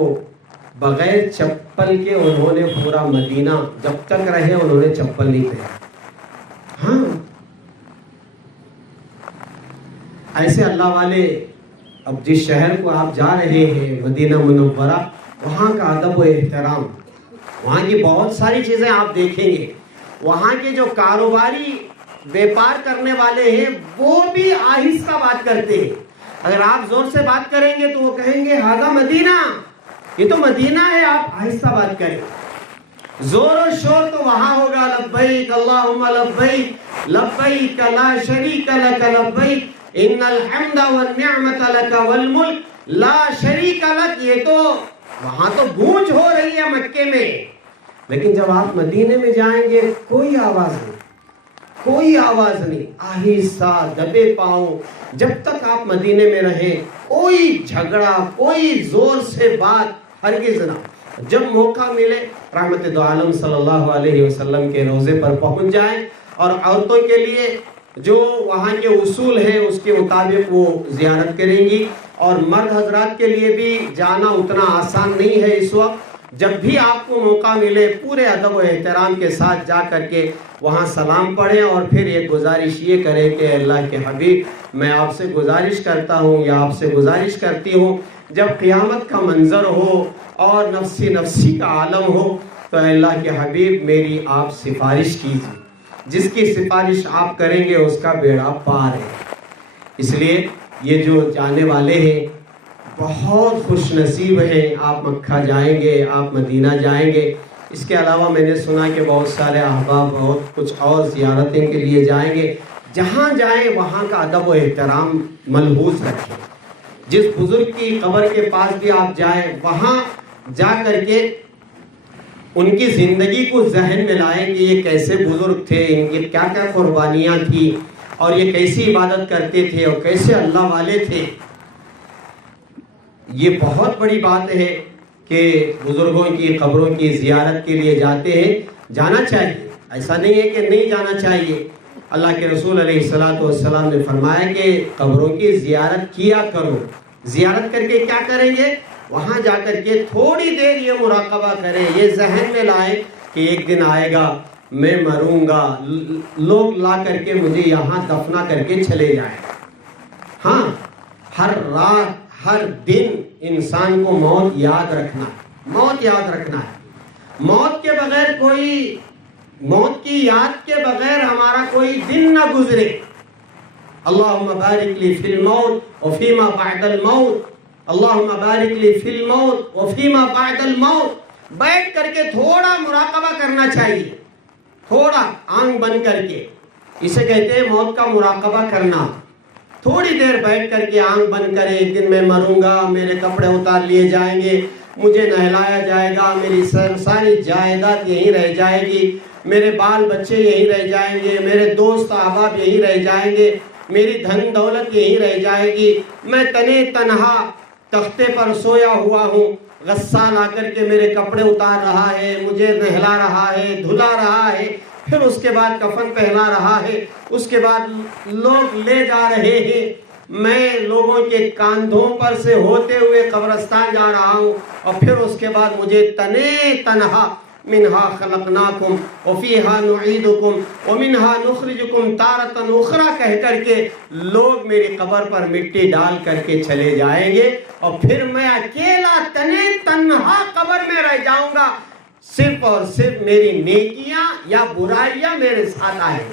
بغیر چپل کے انہوں نے پورا مدینہ جب تک رہے انہوں نے چپل نہیں پہنا۔ ہاں، ایسے اللہ والے، اب جس شہر کو آپ جا رہے ہیں مدینہ منورہ، وہاں کا ادب و احترام، وہاں کی بہت ساری چیزیں آپ دیکھیں گے۔ وہاں کے جو کاروباری بیپار کرنے والے ہیں وہ بھی آہستہ بات کرتے ہیں۔ اگر آپ زور سے بات کریں گے تو وہ کہیں گے ہاذا مدینہ، یہ تو مدینہ ہے، آپ آہستہ بات کریں۔ زور و شور تو وہاں ہوگا، لبیک اللہم لبیک لبیک لا شریک لک لبیک ان الحمد والنعمت لک والملک لا شریک لک، یہ تو وہاں تو گونج ہو رہی ہے مکے میں۔ لیکن جب آپ مدینے میں جائیں گے کوئی آواز نہیں، کوئی آواز نہیں، آہستہ دبے پاؤں، جب تک آپ مدینے میں رہیں کوئی جھگڑا، کوئی زور سے بات ہرگز نہ۔ جب موقع ملے رحمت دو عالم صلی اللہ علیہ وسلم کے روضے پر پہنچ جائیں، اور عورتوں کے لیے جو وہاں کے اصول ہیں اس کے مطابق وہ زیارت کریں گی، اور مرد حضرات کے لیے بھی جانا اتنا آسان نہیں ہے اس وقت۔ جب بھی آپ کو موقع ملے پورے ادب و احترام کے ساتھ جا کر کے وہاں سلام پڑھیں، اور پھر ایک گزارش یہ کریں کہ اللہ کے حبیب میں آپ سے گزارش کرتا ہوں یا آپ سے گزارش کرتی ہوں، جب قیامت کا منظر ہو اور نفسی نفسی کا عالم ہو تو اللہ کے حبیب میری آپ سفارش کیجیے، جس کی سفارش آپ کریں گے اس کا بیڑا پار ہے۔ اس لیے یہ جو جانے والے ہیں بہت خوش نصیب ہیں، آپ مکہ جائیں گے، آپ مدینہ جائیں گے۔ اس کے علاوہ میں نے سنا کہ بہت سارے احباب بہت کچھ اور زیارتیں کے لیے جائیں گے۔ جہاں جائیں وہاں کا ادب و احترام ملحوظ رکھیں۔ جس بزرگ کی قبر کے پاس بھی آپ جائیں وہاں جا کر کے ان کی زندگی کو ذہن میں لائیں کہ یہ کیسے بزرگ تھے، ان کی کیا کیا قربانیاں تھیں، اور یہ کیسی عبادت کرتے تھے اور کیسے اللہ والے تھے۔ یہ بہت بڑی بات ہے کہ بزرگوں کی قبروں کی زیارت کے لیے جاتے ہیں، جانا چاہیے، ایسا نہیں ہے کہ نہیں جانا چاہیے۔ اللہ کے رسول علیہ الصلوۃ والسلام نے فرمایا کہ قبروں کی زیارت کیا کرو۔ زیارت کر کے کیا کریں گے؟ وہاں جا کر کے تھوڑی دیر یہ مراقبہ کریں، یہ ذہن میں لائیں کہ ایک دن آئے گا میں مروں گا، لوگ لا کر کے مجھے یہاں دفنا کر کے چلے جائیں۔ ہاں ہر رات ہر دن انسان کو موت یاد رکھنا ہے، موت یاد رکھنا ہے۔ موت کے بغیر موت کی یاد کے بغیر ہمارا کوئی دن نہ گزرے۔ اللہم بارک لی فی الموت وفیما بعد الموت، اللہم بارک لی فی الموت وفیما بعد الموت۔ بیٹھ کر کے تھوڑا مراقبہ کرنا چاہیے، تھوڑا آنکھ بند کر کے، اسے کہتے ہیں موت کا مراقبہ کرنا۔ تھوڑی دیر بیٹھ کر کے آنکھ بند کرے، ایک دن میں مروں گا، میرے کپڑے اتار لیے جائیں گے، مجھے نہلایا جائے گا، میری ساری جائیداد یہیں رہ جائے گی، میرے بال بچے یہیں رہ جائیں گے، میرے دوست احباب یہیں رہ جائیں گے، میری دھن دولت یہیں رہ جائے گی، میں تنے تنہا تختے پر سویا ہوا ہوں، غسال آ کر کے میرے کپڑے اتار رہا ہے، مجھے نہلا رہا ہے، دھلا رہا ہے، پھر اس کے بعد کفن پہنا رہا ہے، اس کے بعد لوگ لے جا رہے ہیں، میں لوگوں کے کاندھوں پر سے ہوتے ہوئے قبرستان جا رہا ہوں، اور پھر اس کے بعد مجھے تنے تنہا منہا خلقناکم وفیہا نعیدکم ومنہا نخرجکم تارۃ اخری کہہ کر کے لوگ میری قبر پر مٹی ڈال کر کے چلے جائیں گے، اور پھر میں اکیلا تنے تنہا قبر میں رہ جاؤں گا، صرف اور صرف میری نیکیاں یا برائیاں میرے ساتھ آئیں۔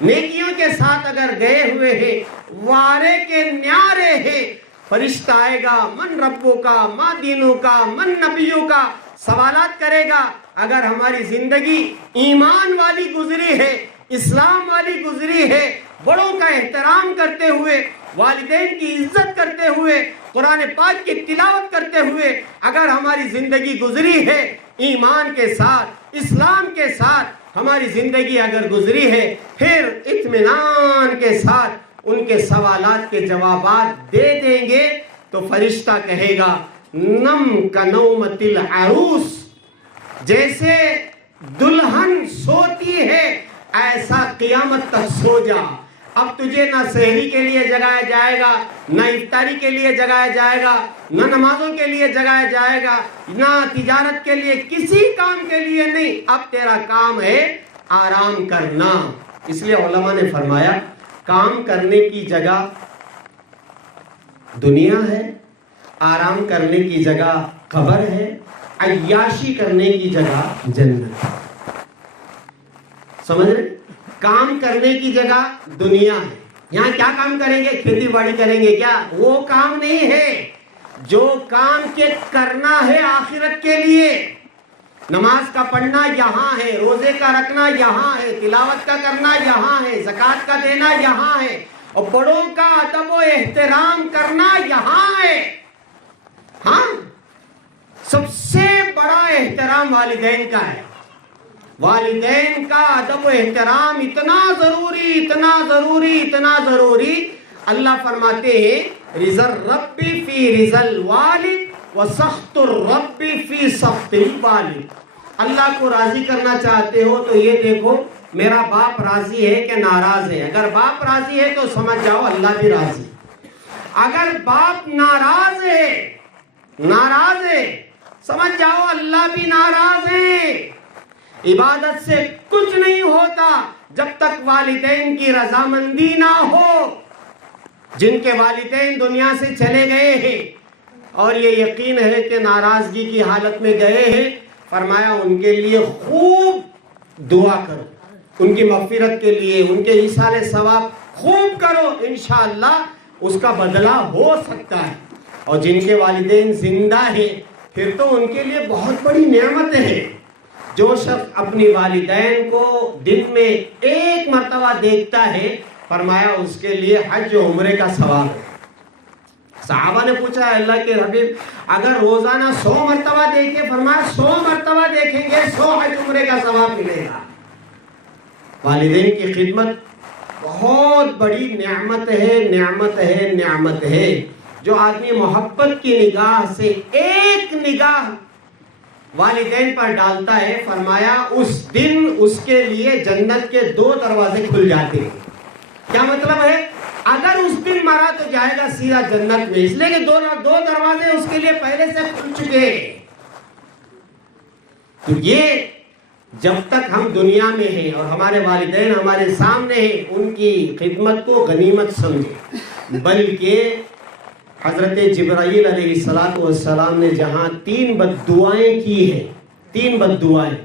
نیکیوں کے ساتھ اگر گئے ہوئے ہیں، وارے کے نیارے ہیں، فرشتہ آئے گا، من ربوں کا، ما دینوں کا، من نبیوں کا سوالات کرے گا۔ اگر ہماری زندگی ایمان والی گزری ہے، اسلام والی گزری ہے، بڑوں کا احترام کرتے ہوئے، والدین کی عزت کرتے ہوئے، قرآن پاک کی تلاوت کرتے ہوئے اگر ہماری زندگی گزری ہے، ایمان کے ساتھ، اسلام کے ساتھ ہماری زندگی اگر گزری ہے، پھر اطمینان کے ساتھ ان کے سوالات کے جوابات دے دیں گے، تو فرشتہ کہے گا نم کنومت العروس، جیسے دلہن سوتی ہے ایسا قیامت تک سو جا۔ اب تجھے نہ سحری کے لیے جگایا جائے گا، نہ افطاری کے لیے جگایا جائے گا، نہ نمازوں کے لیے جگایا جائے گا، نہ تجارت کے لیے، کسی کام کے لیے نہیں۔ اب تیرا کام ہے آرام کرنا۔ اس لیے علماء نے فرمایا کام کرنے کی جگہ دنیا ہے، آرام کرنے کی جگہ قبر ہے، عیاشی کرنے کی جگہ جنت۔ سمجھ رہے؟ کام کرنے کی جگہ دنیا ہے، یہاں کیا کام کریں گے؟ کھیتی باڑی کریں گے کیا؟ وہ کام نہیں ہے جو کام کے کرنا ہے آخرت کے لیے۔ نماز کا پڑھنا یہاں ہے، روزے کا رکھنا یہاں ہے، تلاوت کا کرنا یہاں ہے، زکوٰۃ کا دینا یہاں ہے، اور بڑوں کا ادب و احترام کرنا یہاں ہے۔ ہاں، سب سے بڑا احترام والدین کا ہے۔ والدین کا ادب و احترام اتنا ضروری، اتنا ضروری، اتنا ضروری، اللہ فرماتے ہیں رضا الرب فی رضا الوالد وسخط الرب فی سخط الوالد۔ اللہ کو راضی کرنا چاہتے ہو تو یہ دیکھو میرا باپ راضی ہے کہ ناراض ہے۔ اگر باپ راضی ہے تو سمجھ جاؤ اللہ بھی راضی۔ اگر باپ ناراض ہے سمجھ جاؤ اللہ بھی ناراض ہے۔ عبادت سے کچھ نہیں ہوتا جب تک والدین کی رضامندی نہ ہو۔ جن کے والدین دنیا سے چلے گئے ہیں اور یہ یقین ہے کہ ناراضگی کی حالت میں گئے ہیں، فرمایا ان کے لیے خوب دعا کرو، ان کی مغفرت کے لیے، ان کے ایصال ثواب خوب کرو، انشاءاللہ اس کا بدلہ ہو سکتا ہے۔ اور جن کے والدین زندہ ہیں پھر تو ان کے لیے بہت بڑی نعمت ہے۔ جو شخص اپنی والدین کو دن میں ایک مرتبہ دیکھتا ہے، فرمایا اس کے لیے حج و عمرے کا ثواب ہے۔ صحابہ نے پوچھا اللہ کے حبیب اگر روزانہ 100 مرتبہ دیکھیں، فرمایا 100 مرتبہ دیکھیں گے 100 حج عمرے کا ثواب ملے گا۔ والدین کی خدمت بہت بڑی نعمت ہے، نعمت ہے، نعمت ہے۔ جو آدمی محبت کی نگاہ سے ایک نگاہ والدین پر ڈالتا ہے، فرمایا اس دن اس کے لیے جنت کے 2 دروازے کھل جاتے ہیں۔ کیا مطلب ہے؟ اگر اس دن مرا تو جائے گا سیدھا جنت میں، اس لیے کہ 2 دروازے اس کے لیے پہلے سے کھل چکے ہیں۔ تو یہ جب تک ہم دنیا میں ہیں اور ہمارے والدین ہمارے سامنے ہیں، ان کی خدمت کو غنیمت سمجھیں۔ بلکہ حضرت جبرائیل علیہ السلام نے جہاں 3 بددعائیں کی ہیں، 3 بددعائیں،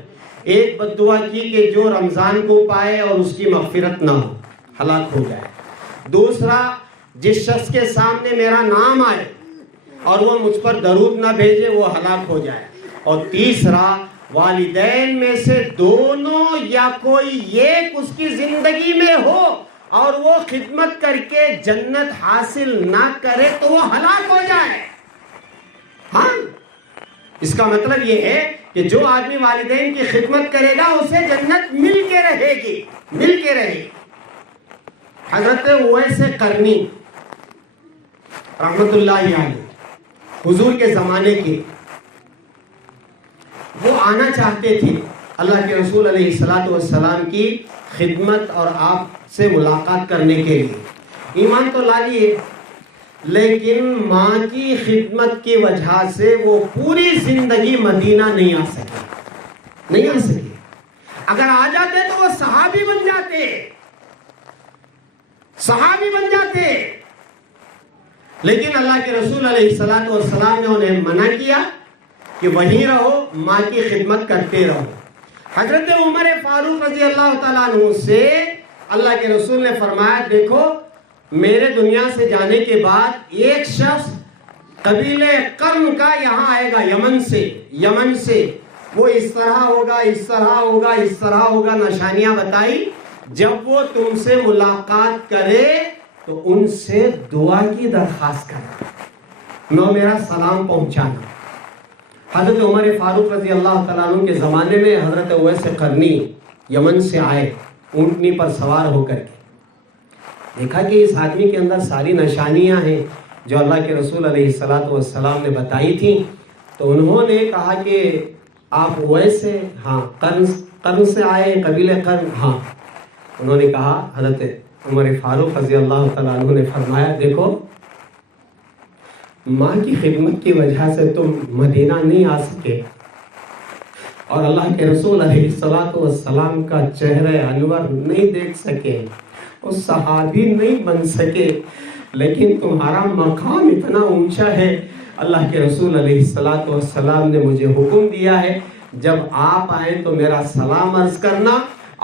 ایک بددعا کی کہ جو رمضان کو پائے اور اس کی مغفرت نہ ہو، ہلاک ہو جائے، دوسرا جس شخص کے سامنے میرا نام آئے اور وہ مجھ پر درود نہ بھیجے وہ ہلاک ہو جائے، اور تیسرا والدین میں سے دونوں یا کوئی ایک اس کی زندگی میں ہو اور وہ خدمت کر کے جنت حاصل نہ کرے تو وہ ہلاک ہو جائے۔ ہاں، اس کا مطلب یہ ہے کہ جو آدمی والدین کی خدمت کرے گا اسے جنت مل کے رہے گی، مل کے رہے گی۔ حضرت اویس قرنی رحمت اللہ علیہ حضور کے زمانے کے، وہ آنا چاہتے تھے اللہ کے رسول علیہ السلام کی خدمت اور آپ سے ملاقات کرنے کے لیے، ایمان تو لا لیے، لیکن ماں کی خدمت کی وجہ سے وہ پوری زندگی مدینہ نہیں آ سکے۔ اگر آ جاتے تو وہ صحابی بن جاتے، لیکن اللہ کے رسول علیہ السلام نے انہیں منع کیا کہ وہیں رہو، ماں کی خدمت کرتے رہو۔ حضرت عمر فاروق رضی اللہ تعالیٰ عنہ سے اللہ کے رسول نے فرمایا، دیکھو میرے دنیا سے جانے کے بعد ایک شخص قبیلے قرن کا یہاں آئے گا، یمن سے، وہ اس طرح ہوگا، نشانیاں بتائی، جب وہ تم سے ملاقات کرے تو ان سے دعا کی درخواست کرنا، میرا سلام پہنچانا۔ حضرت عمر فاروق رضی اللہ تعالیٰ عنہ کے زمانے میں حضرت اویس قرنی یمن سے آئے اونٹنی پر سوار ہو کر کے، دیکھا کہ اس آدمی کے اندر ساری نشانیاں ہیں جو اللہ کے رسول علیہ السلام نے بتائی تھیں، تو انہوں نے کہا کہ آپ اویس سے؟ ہاں۔ قرن سے آئے، قبیلے قرن؟ ہاں۔ انہوں نے کہا، حضرت عمر فاروق رضی اللہ تعالیٰ عنہ نے فرمایا، دیکھو ماں کی خدمت کی وجہ سے تم مدینہ نہیں آ سکے اور اللہ کے رسول علیہ السلام کا چہرہ انور نہیں دیکھ سکے، اس صحابی نہیں بن سکے، لیکن تمہارا مقام اتنا اونچا ہے، اللہ کے رسول علیہ السلام نے مجھے حکم دیا ہے جب آپ آئیں تو میرا سلام عرض کرنا،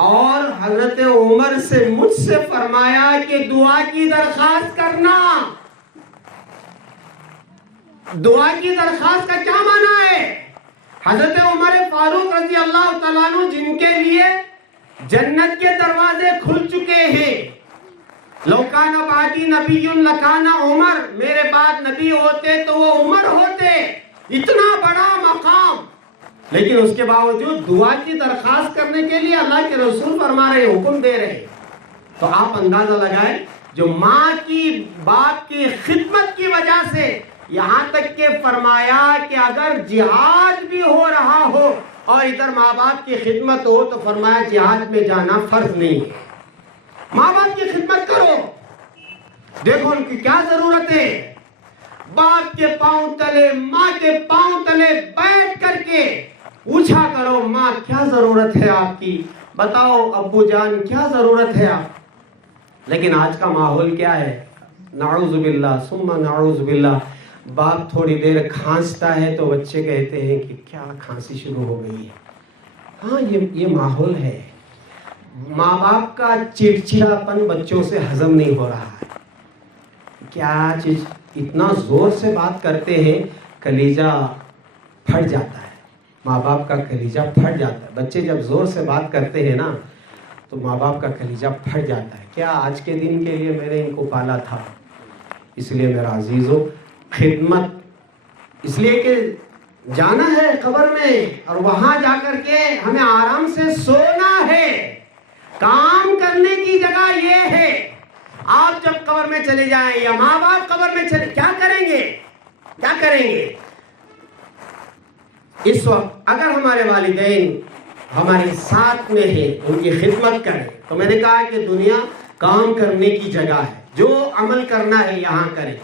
اور حضرت عمر سے مجھ سے فرمایا کہ دعا کی درخواست کرنا۔ دعا کی درخواست کا کیا معنی ہے؟ حضرت عمر فاروق رضی اللہ تعالیٰ عنہ جن کے لیے جنت کے دروازے کھل چکے ہیں، لو کان بعدی نبی لکان عمر، میرے بعد نبی ہوتے تو وہ عمر ہوتے، اتنا بڑا مقام، لیکن اس کے باوجود دعا کی درخواست کرنے کے لیے اللہ کے رسول فرما رہے، حکم دے رہے۔ تو آپ اندازہ لگائیں، جو ماں کی باپ کی خدمت کی وجہ سے، یہاں تک کہ فرمایا کہ اگر جہاد بھی ہو رہا ہو اور ادھر ماں باپ کی خدمت ہو تو فرمایا جہاد میں جانا فرض نہیں ہے، ماں باپ کی خدمت کرو۔ دیکھو ان کی کیا ضرورت ہے، باپ کے پاؤں تلے، ماں کے پاؤں تلے بیٹھ کر کے پوچھا کرو، ماں کیا ضرورت ہے آپ کی، بتاؤ ابو جان کیا ضرورت ہے آپ۔ لیکن آج کا ماحول کیا ہے، نعوذ باللہ ثم نعوذ باللہ، باپ تھوڑی دیر کھانستا ہے تو بچے کہتے ہیں کہ کیا کھانسی شروع ہو گئی ہے۔ ہاں یہ ماحول ہے، ماں باپ کا چڑچڑاپن بچوں سے ہضم نہیں ہو رہا ہے، کیا چیز اتنا زور سے بات کرتے ہیں، کلیجہ پھٹ جاتا ہے، ماں باپ کا کلیجہ پھٹ جاتا ہے۔ بچے جب زور سے بات کرتے ہیں نا تو ماں باپ کا کلیجہ پھٹ جاتا ہے، کیا آج کے دن کے لیے میں نے ان کو پالا تھا۔ اس لیے میرا عزیزو، خدمت اس لیے کہ جانا ہے قبر میں اور وہاں جا کر کے ہمیں آرام سے سونا ہے، کام کرنے کی جگہ یہ ہے۔ آپ جب قبر میں چلے جائیں یا ماں باپ قبر میں چلے، کیا کریں گے؟ اس وقت اگر ہمارے والدین ہمارے ساتھ میں ہیں، ان کی خدمت کریں، تو میں نے کہا کہ دنیا کام کرنے کی جگہ ہے، جو عمل کرنا ہے یہاں کریں۔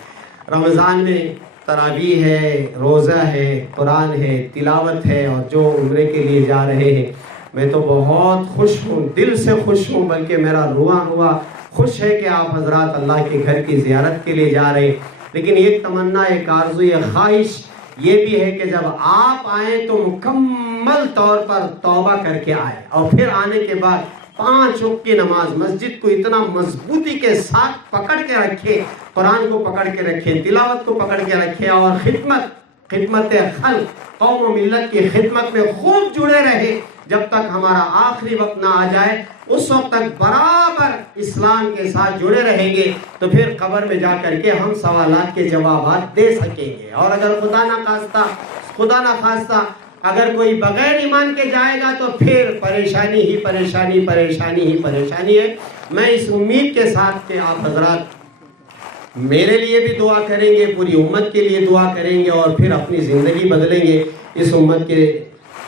رمضان میں تراویح ہے، روزہ ہے، قرآن ہے، تلاوت ہے، اور جو عمرے کے لیے جا رہے ہیں، میں تو بہت خوش ہوں، دل سے خوش ہوں، بلکہ میرا رواں خوش ہے کہ آپ حضرات اللہ کے گھر کی زیارت کے لیے جا رہے ہیں، لیکن ایک تمنا، ایک آرزو، ایک خواہش یہ بھی ہے کہ جب آپ آئیں تو مکمل طور پر توبہ کر کے آئیں، اور پھر آنے کے بعد 5 وقت کی نماز، مسجد کو اتنا مضبوطی کے ساتھ پکڑ کے رکھے، قرآن کو پکڑ کے رکھے، تلاوت کو پکڑ کے رکھے، اور خدمت خلق، قوم و ملت کی خدمت میں خوب جڑے رہے جب تک ہمارا آخری وقت نہ آ جائے۔ اس وقت تک برابر اسلام کے ساتھ جڑے رہیں گے تو پھر قبر میں جا کر کے ہم سوالات کے جوابات دے سکیں گے۔ اور اگر خدا نہ خواستہ اگر کوئی بغیر ایمان کے جائے گا تو پھر پریشانی ہی پریشانی، پریشانی ہی پریشانی ہے۔ میں اس امید کے ساتھ کہ آپ حضرات میرے لیے بھی دعا کریں گے، پوری امت کے لیے دعا کریں گے، اور پھر اپنی زندگی بدلیں گے اس امت کے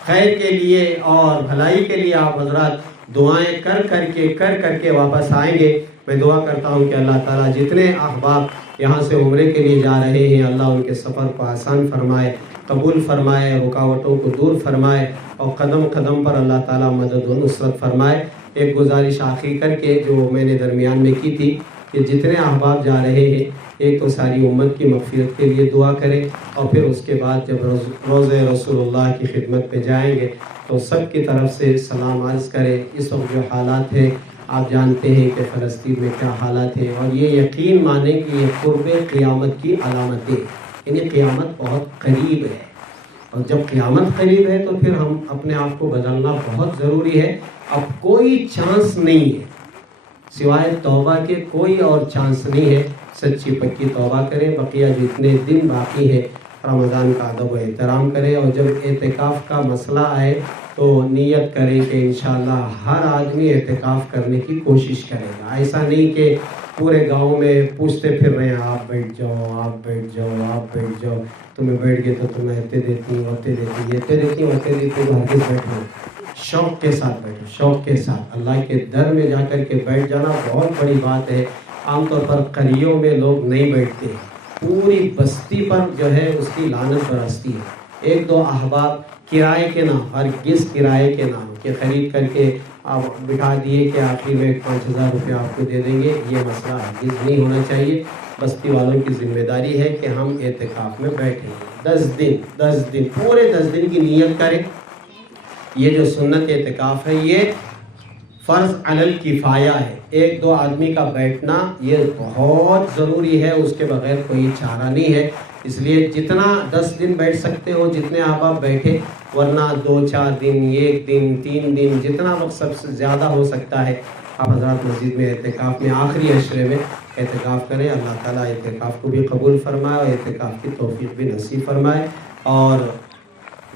خیر کے لیے اور بھلائی کے لیے۔ آپ حضرات دعائیں کر کے واپس آئیں گے۔ میں دعا کرتا ہوں کہ اللہ تعالیٰ جتنے احباب یہاں سے عمرے کے لیے جا رہے ہیں، اللہ ان کے سفر کو آسان فرمائے، قبول فرمائے، رکاوٹوں کو دور فرمائے، اور قدم قدم پر اللہ تعالیٰ مدد و نصرت فرمائے۔ ایک گزارش آخری کر کے جو میں نے درمیان میں کی تھی کہ جتنے احباب جا رہے ہیں، ایک تو ساری امت کی مغفرت کے لیے دعا کریں، اور پھر اس کے بعد جب روضہ رسول اللہ کی خدمت پہ جائیں گے تو سب کی طرف سے سلام عرض کریں۔ اس وقت جو حالات ہیں آپ جانتے ہیں کہ فلسطین میں کیا حالات ہیں، اور یہ یقین مانیں کہ یہ قرب قیامت کی علامتیں، یعنی قیامت بہت قریب ہے، اور جب قیامت قریب ہے تو پھر ہم اپنے آپ کو بدلنا بہت ضروری ہے۔ اب کوئی چانس نہیں ہے سوائے توبہ کے، کوئی اور چانس نہیں ہے۔ سچی پکی توبہ کریں، بقیہ جتنے دن باقی ہے رمضان کا ادب و احترام کریں، اور جب اعتکاف کا مسئلہ آئے تو نیت کریں کہ انشاءاللہ ہر آدمی اعتکاف کرنے کی کوشش کرے گا۔ ایسا نہیں کہ پورے گاؤں میں پوچھتے پھر رہے ہیں آپ بیٹھ جاؤ، آپ بیٹھ جاؤ، آپ بیٹھ جاؤ، تمہیں بیٹھ گئے تو تمہیں اتے دیتی ہوں، اتے دیتی ہوں، اتے دیتی ہوں، اتے دیتی ہوں، ہرگز بیٹھو، شوق کے ساتھ بیٹھو، شوق کے ساتھ اللہ کے در میں جا کر کے بیٹھ جانا بہت بڑی بات ہے۔ عام طور پر قریوں میں لوگ نہیں بیٹھتے، پوری بستی پر جو ہے اس کی لعنت برستی ہے۔ 1-2 احباب کرائے کے نام، ہرگز کرائے کے نام کہ خرید کر کے آپ بٹھا دیے کہ آخر میں 5,000 روپے آپ کو دے دیں گے، یہ مسئلہ ہرگز نہیں ہونا چاہیے۔ بستی والوں کی ذمہ داری ہے کہ ہم اعتکاف میں بیٹھیں گے 10 دن پورے 10 دن کی نیت کریں۔ یہ جو سنت اعتکاف ہے یہ فرض علی الکفایہ ہے، 1-2 آدمی کا بیٹھنا یہ بہت ضروری ہے، اس کے بغیر کوئی چارہ نہیں ہے۔ اس لیے جتنا 10 دن بیٹھ سکتے ہو جتنے احباب بیٹھے، ورنہ 2-4 دن، 1 دن، 3 دن، جتنا وقت سب سے زیادہ ہو سکتا ہے آپ حضرات مسجد میں اعتکاف میں آخری عشرے میں اعتکاف کریں۔ اللہ تعالیٰ اعتکاف کو بھی قبول فرمائے اور اعتکاف کی توفیق بھی نصیب فرمائے، اور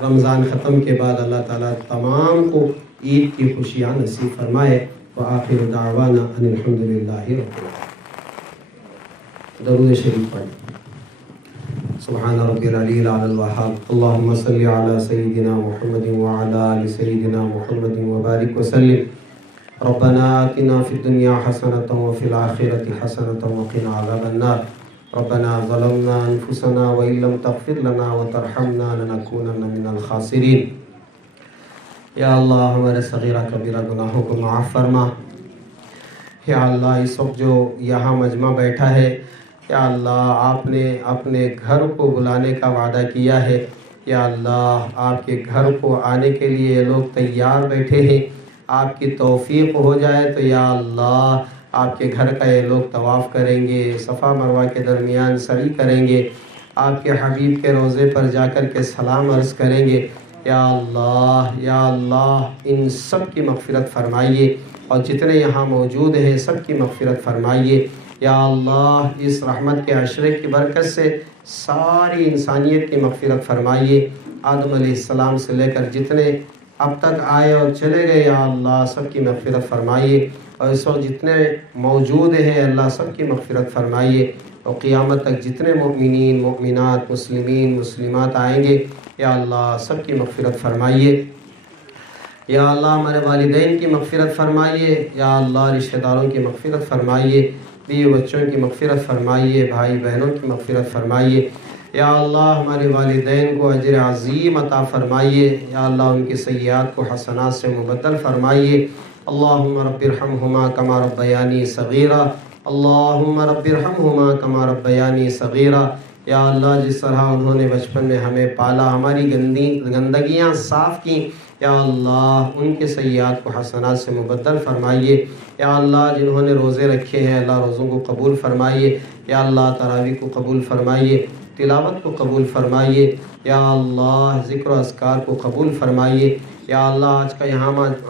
رمضان ختم کے بعد اللہ تعالیٰ تمام کو عید کی خوشیاں نصیب فرمائے۔ وآخر دعوانا ان الحمدللہ رب العالمین۔ درود شریف پڑھیں۔ سبحان ربی العلی الاعلی الوہاب، اللہم صلی علی سیدنا محمد وعلی آل سیدنا محمد وبارک وسلم۔ ربنا آتنا فی الدنیا حسنۃ وفی الآخرۃ حسنۃ وقنا عذاب النار۔ ربنا ظلمنا انفسنا وان لم تغفر لنا وترحمنا لنکونن من الخاسرین۔ یا اللہ ہمارے صغیرہ کبیرہ گناہوں کو معاف فرما۔ یا اللہ اس وقت جو یہاں مجمع بیٹھا ہے، یا اللہ آپ نے اپنے گھر کو بلانے کا وعدہ کیا ہے، یا اللہ آپ کے گھر کو آنے کے لیے یہ لوگ تیار بیٹھے ہیں، آپ کی توفیق ہو جائے تو یا اللہ آپ کے گھر کا یہ لوگ طواف کریں گے، صفا مروہ کے درمیان سعی کریں گے، آپ کے حبیب کے روضے پر جا کر کے سلام عرض کریں گے۔ یا اللہ ان سب کی مغفرت فرمائیے، اور جتنے یہاں موجود ہیں سب کی مغفرت فرمائیے۔ یا اللہ اس رحمت کے عشرے کی برکت سے ساری انسانیت کی مغفرت فرمائیے۔ آدم علیہ السلام سے لے کر جتنے اب تک آئے اور چلے گئے، یا اللہ سب کی مغفرت فرمائیے، اور اس وقت جتنے موجود ہیں اللہ سب کی مغفرت فرمائیے، اور قیامت تک جتنے مؤمنین، مؤمنات، مسلمین، مسلمات آئیں گے یا اللہ سب کی مغفرت فرمائیے۔ یا اللہ ہمارے والدین کی مغفرت فرمائیے، یا اللہ رشتہ داروں کی مغفرت فرمائیے، بیوی بچوں کی مغفرت فرمائیے، بھائی بہنوں کی مغفرت فرمائیے۔ یا اللہ ہمارے والدین کو اجر عظیم عطا فرمائیے، یا اللہ ان کی سیئات کو حسنات سے مبدل فرمائیے۔ اللہم رب ارحمہما کما ربیانی صغیرا، اللہم رب ارحمہما کما ربیانی صغیرا۔ یا اللہ جس طرح انہوں نے بچپن میں ہمیں پالا، ہماری گندگیاں صاف کی، یا اللہ ان کے سیئات کو حسنات سے مبدل فرمائیے۔ یا اللہ جنہوں نے روزے رکھے ہیں اللہ روزوں کو قبول فرمائیے۔ یا اللہ تراویح کو قبول فرمائیے، تلاوت کو قبول فرمائیے۔ یا اللہ ذکر و اذکار کو قبول فرمائیے۔ یا اللہ آج کا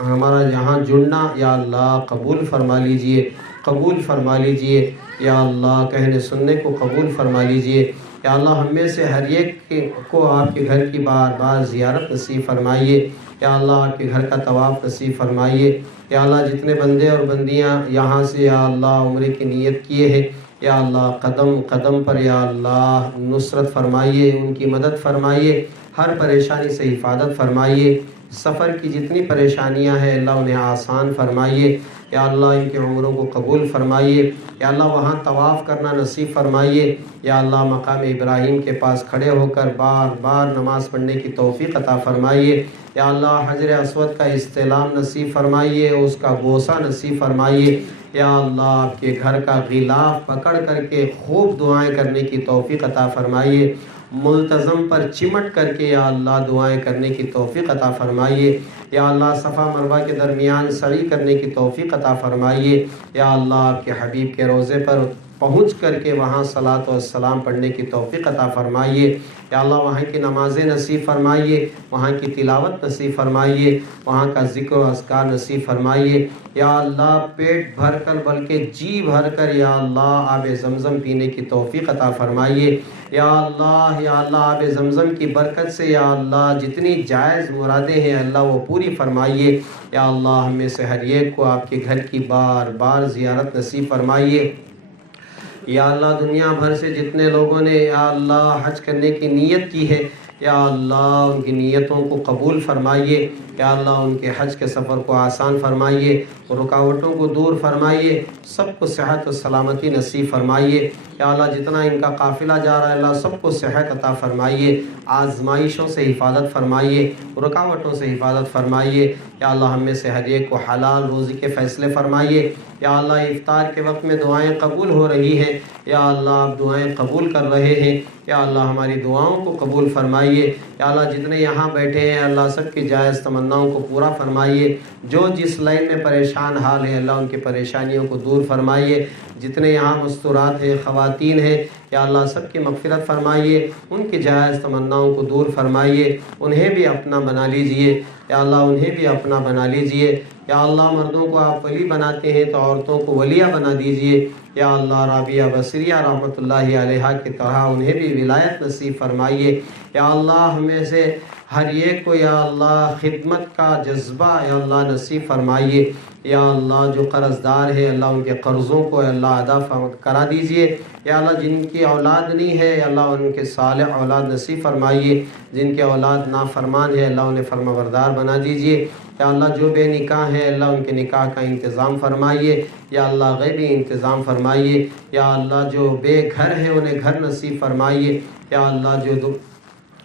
ہمارا یہاں جڑنا یا اللہ قبول فرما لیجئے، قبول فرما لیجئے۔ یا اللہ کہنے سننے کو قبول فرما لیجئے۔ یا اللہ ہم میں سے ہر ایک کو آپ کے گھر کی بار بار زیارت نصیب فرمائیے۔ یا اللہ آپ کے گھر کا طواف نصیب فرمائیے۔ یا اللہ جتنے بندے اور بندیاں یہاں سے یا اللہ عمرے کی نیت کیے ہیں، یا اللہ قدم قدم پر یا اللہ نصرت فرمائیے، ان کی مدد فرمائیے، ہر پریشانی سے حفاظت فرمائیے۔ سفر کی جتنی پریشانیاں ہیں اللہ انہیں آسان فرمائیے۔ یا اللہ ان کے عمروں کو قبول فرمائیے۔ یا اللہ وہاں طواف کرنا نصیب فرمائیے۔ یا اللہ مقام ابراہیم کے پاس کھڑے ہو کر بار بار نماز پڑھنے کی توفیق عطا فرمائیے۔ یا اللہ حجر اسود کا استلام نصیب فرمائیے، اس کا بوسہ نصیب فرمائیے۔ یا اللہ آپ کے گھر کا غلاف پکڑ کر کے خوب دعائیں کرنے کی توفیق عطا فرمائیے، ملتزم پر چمٹ کر کے یا اللہ دعائیں کرنے کی توفیق عطا فرمائیے۔ یا اللہ صفا مروہ کے درمیان سعی کرنے کی توفیق عطا فرمائیے۔ یا اللہ آپ کے حبیب کے روضے پر پہنچ کر کے وہاں صلاۃ و السلام پڑھنے کی توفیق عطا فرمائیے۔ یا اللہ وہاں کی نمازیں نصیب فرمائیے، وہاں کی تلاوت نصیب فرمائیے، وہاں کا ذکر و اذکار نصیب فرمائیے۔ یا اللہ پیٹ بھر کر بلکہ جی بھر کر یا اللہ آب زمزم پینے کی توفیق عطا فرمائیے۔ یا اللہ آب زمزم کی برکت سے یا اللہ جتنی جائز مرادیں ہیں اللہ وہ پوری فرمائیے۔ یا اللہ ہم میں سے ہر ایک کو آپ کے گھر کی بار بار زیارت نصیب فرمائیے۔ یا اللہ دنیا بھر سے جتنے لوگوں نے یا اللہ حج کرنے کی نیت کی ہے یا اللہ ان کی نیتوں کو قبول فرمائیے۔ یا اللہ ان کے حج کے سفر کو آسان فرمائیے، رکاوٹوں کو دور فرمائیے، سب کو صحت و سلامتی نصیب فرمائیے۔ یا اللہ جتنا ان کا قافلہ جا رہا ہے اللہ سب کو صحت عطا فرمائیے، آزمائشوں سے حفاظت فرمائیے، رکاوٹوں سے حفاظت فرمائیے۔ یا اللہ ہم میں سے ہر ایک کو حلال روزی کے فیصلے فرمائیے۔ یا اللہ افطار کے وقت میں دعائیں قبول ہو رہی ہیں، یا اللہ آپ دعائیں قبول کر رہے ہیں، یا اللہ ہماری دعاؤں کو قبول فرمائیے۔ یا اللہ جتنے یہاں بیٹھے ہیں اللہ سب کی جائز تمناؤں کو پورا فرمائیے، جو جس لائن میں پریشان حال ہے اللہ ان کی پریشانیوں کو دور فرمائیے۔ جتنے یہاں مستورات ہیں خواتین ہیں یا اللہ سب کی مغفرت فرمائیے، ان کی جائز تمناؤں کو دور فرمائیے، انہیں بھی اپنا بنا لیجئے۔ یا اللہ انہیں بھی اپنا بنا لیجئے۔ یا اللہ مردوں کو آپ ولی بناتے ہیں تو عورتوں کو ولیہ بنا دیجئے۔ یا اللہ رابعہ بصریہ رحمۃ اللہ علیہا کی طرح انہیں بھی ولایت نصیب فرمائیے۔ یا اللہ ہمیں سے ہر ایک کو یا اللہ خدمت کا جذبہ یا اللہ نصیب فرمائیے۔ یا اللہ جو قرض دار ہے اللہ ان کے قرضوں کو اللہ ادا کرا دیجئے۔ یا اللہ جن کی اولاد نہیں ہے یا اللہ ان کے صالح اولاد نصیب فرمائیے، جن کے اولاد نافرمان ہے اللہ انہیں فرمانبردار بنا دیجئے۔ یا اللہ جو بے نکاح ہے اللہ ان کے نکاح کا انتظام فرمائیے، یا اللہ غیبی انتظام فرمائیے۔ یا اللہ جو بے گھر ہے انہیں گھر نصیب فرمائیے۔ یا اللہ جو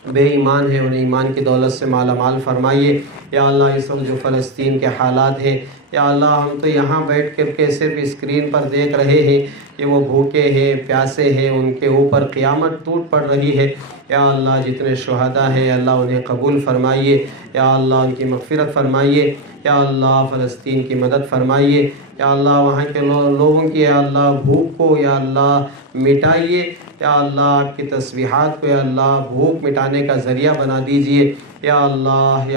بے ایمان ہے انہیں ایمان کی دولت سے مالا مال فرمائیے۔ یا اللہ اس وقت جو فلسطین کے حالات ہیں یا اللہ ہم تو یہاں بیٹھ کر کے صرف اسکرین پر دیکھ رہے ہیں کہ وہ بھوکے ہیں پیاسے ہیں، ان کے اوپر قیامت ٹوٹ پڑ رہی ہے۔ یا اللہ جتنے شہداء ہیں اللہ انہیں قبول فرمائیے، یا اللہ ان کی مغفرت فرمائیے۔ یا اللہ فلسطین کی مدد فرمائیے۔ یا اللہ وہاں کے لوگوں کی یا اللہ بھوک کو یا اللہ مٹائیے۔ یا اللہ آپ کی تسبیحات کو یا اللہ بھوک مٹانے کا ذریعہ بنا دیجئے۔ یا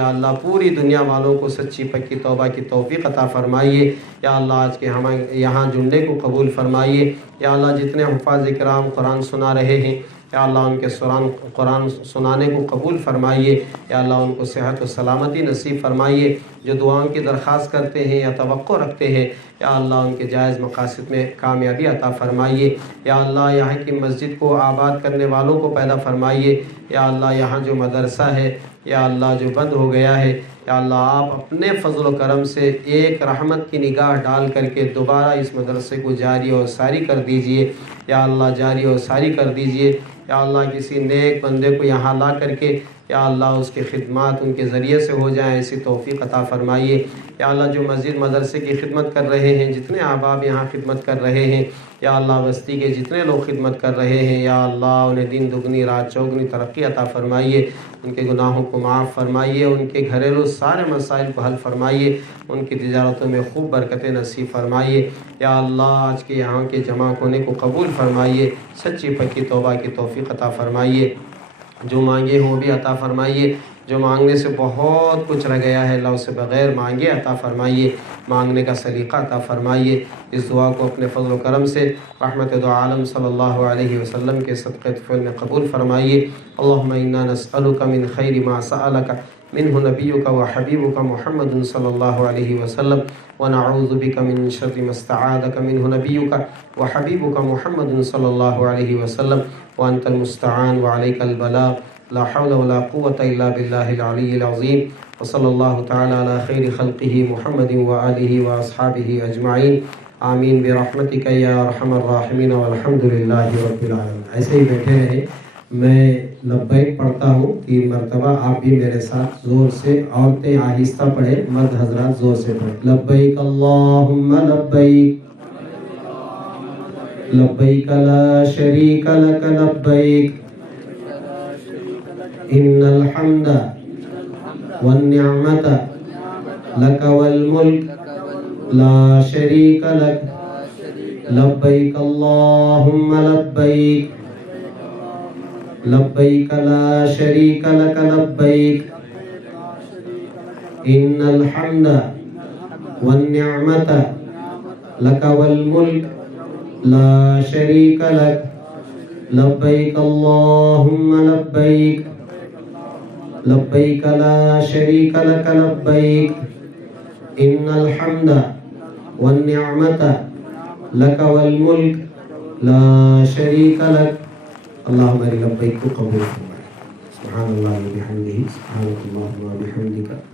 اللہ پوری دنیا والوں کو سچی پکی توبہ کی توفیق عطا فرمائیے۔ یا اللہ آج کے ہم یہاں جڑنے کو قبول فرمائیے۔ یا اللہ جتنے حفاظ کرام قرآن سنا رہے ہیں یا اللہ ان کے قرآن سنانے کو قبول فرمائیے۔ یا اللہ ان کو صحت و سلامتی نصیب فرمائیے۔ جو دعاؤں کی درخواست کرتے ہیں یا توقع رکھتے ہیں یا اللہ ان کے جائز مقاصد میں کامیابی عطا فرمائیے۔ یا اللہ یہاں کی مسجد کو آباد کرنے والوں کو پیدا فرمائیے۔ یا اللہ یہاں جو مدرسہ ہے یا اللہ جو بند ہو گیا ہے یا اللہ آپ اپنے فضل و کرم سے ایک رحمت کی نگاہ ڈال کر کے دوبارہ اس مدرسے کو جاری اور ساری کر دیجئے۔ یا اللہ جاری اور ساری کر دیجئے۔ یا اللہ کسی نیک بندے کو یہاں لا کر کے یا اللہ اس کی خدمات ان کے ذریعے سے ہو جائیں، ایسی توفیق عطا فرمائیے۔ یا اللہ جو مسجد مدرسے کی خدمت کر رہے ہیں، جتنے احباب یہاں خدمت کر رہے ہیں، یا اللہ بستی کے جتنے لوگ خدمت کر رہے ہیں، یا اللہ انہیں دن دگنی رات چوگنی ترقی عطا فرمائیے، ان کے گناہوں کو معاف فرمائیے، ان کے گھریلو سارے مسائل کو حل فرمائیے، ان کی تجارتوں میں خوب برکتیں نصیب فرمائیے۔ یا اللہ آج کے یہاں کے جمع ہونے کو قبول فرمائیے، سچی پکی توبہ کی توفیق عطا فرمائیے، جو مانگے ہوں بھی عطا فرمائیے، جو مانگنے سے بہت کچھ رہ گیا ہے اللہ اسے بغیر مانگے عطا فرمائیے، مانگنے کا سلیقہ عطا فرمائیے۔ اس دعا کو اپنے فضل و کرم سے رحمت دو عالم صلی اللہ علیہ وسلم کے صدقہ طفیل میں قبول فرمائیے۔ اللہم انا نسألک من خیر ما سألک منہ نبیک و حبیبک محمد صلی اللہ علیہ وسلم، ونعوذ بک من شر ما استعاذک منہ نبیک و حبیبک محمد صلی اللہ علیہ وسلم، وانت المستعان وعلیک البلاغ، لا حول ولا قوة الا باللہ العلی العظیم، وصلی اللہ تعالی علی خیر خلقہ محمد وآلہ واصحابہ اجمعین، آمین برحمتک یا ارحم الراحمین، والحمد للہ رب العالمین۔ ایسے ہی بیٹھے رہے، میں لبیک پڑھتا ہوں 3 مرتبہ، آپ بھی میرے ساتھ زور سے، عورتیں آہستہ پڑھیں، مرد حضرات زور سے پڑھیں۔ لبیک اللہم لبیک، لبیک لا شریک لک لبیک، ان الحمد والنعمت لک والملک لا شریک لک، لبیک اللہم لبیک، لبیک لا شریک لک لبیک، ان الحمد والنعمت لک والملک لا شریک لک، لبیک اللہم لبیک، لبیک لا شریک لک لبیک، ان الحمد والنعمت لک والملک لا شریک لک۔ اللہ میری لبیک کو قبول فرمائے۔ سبحان اللہ و بحمدہ، سبحانک اللہم و بحمدک۔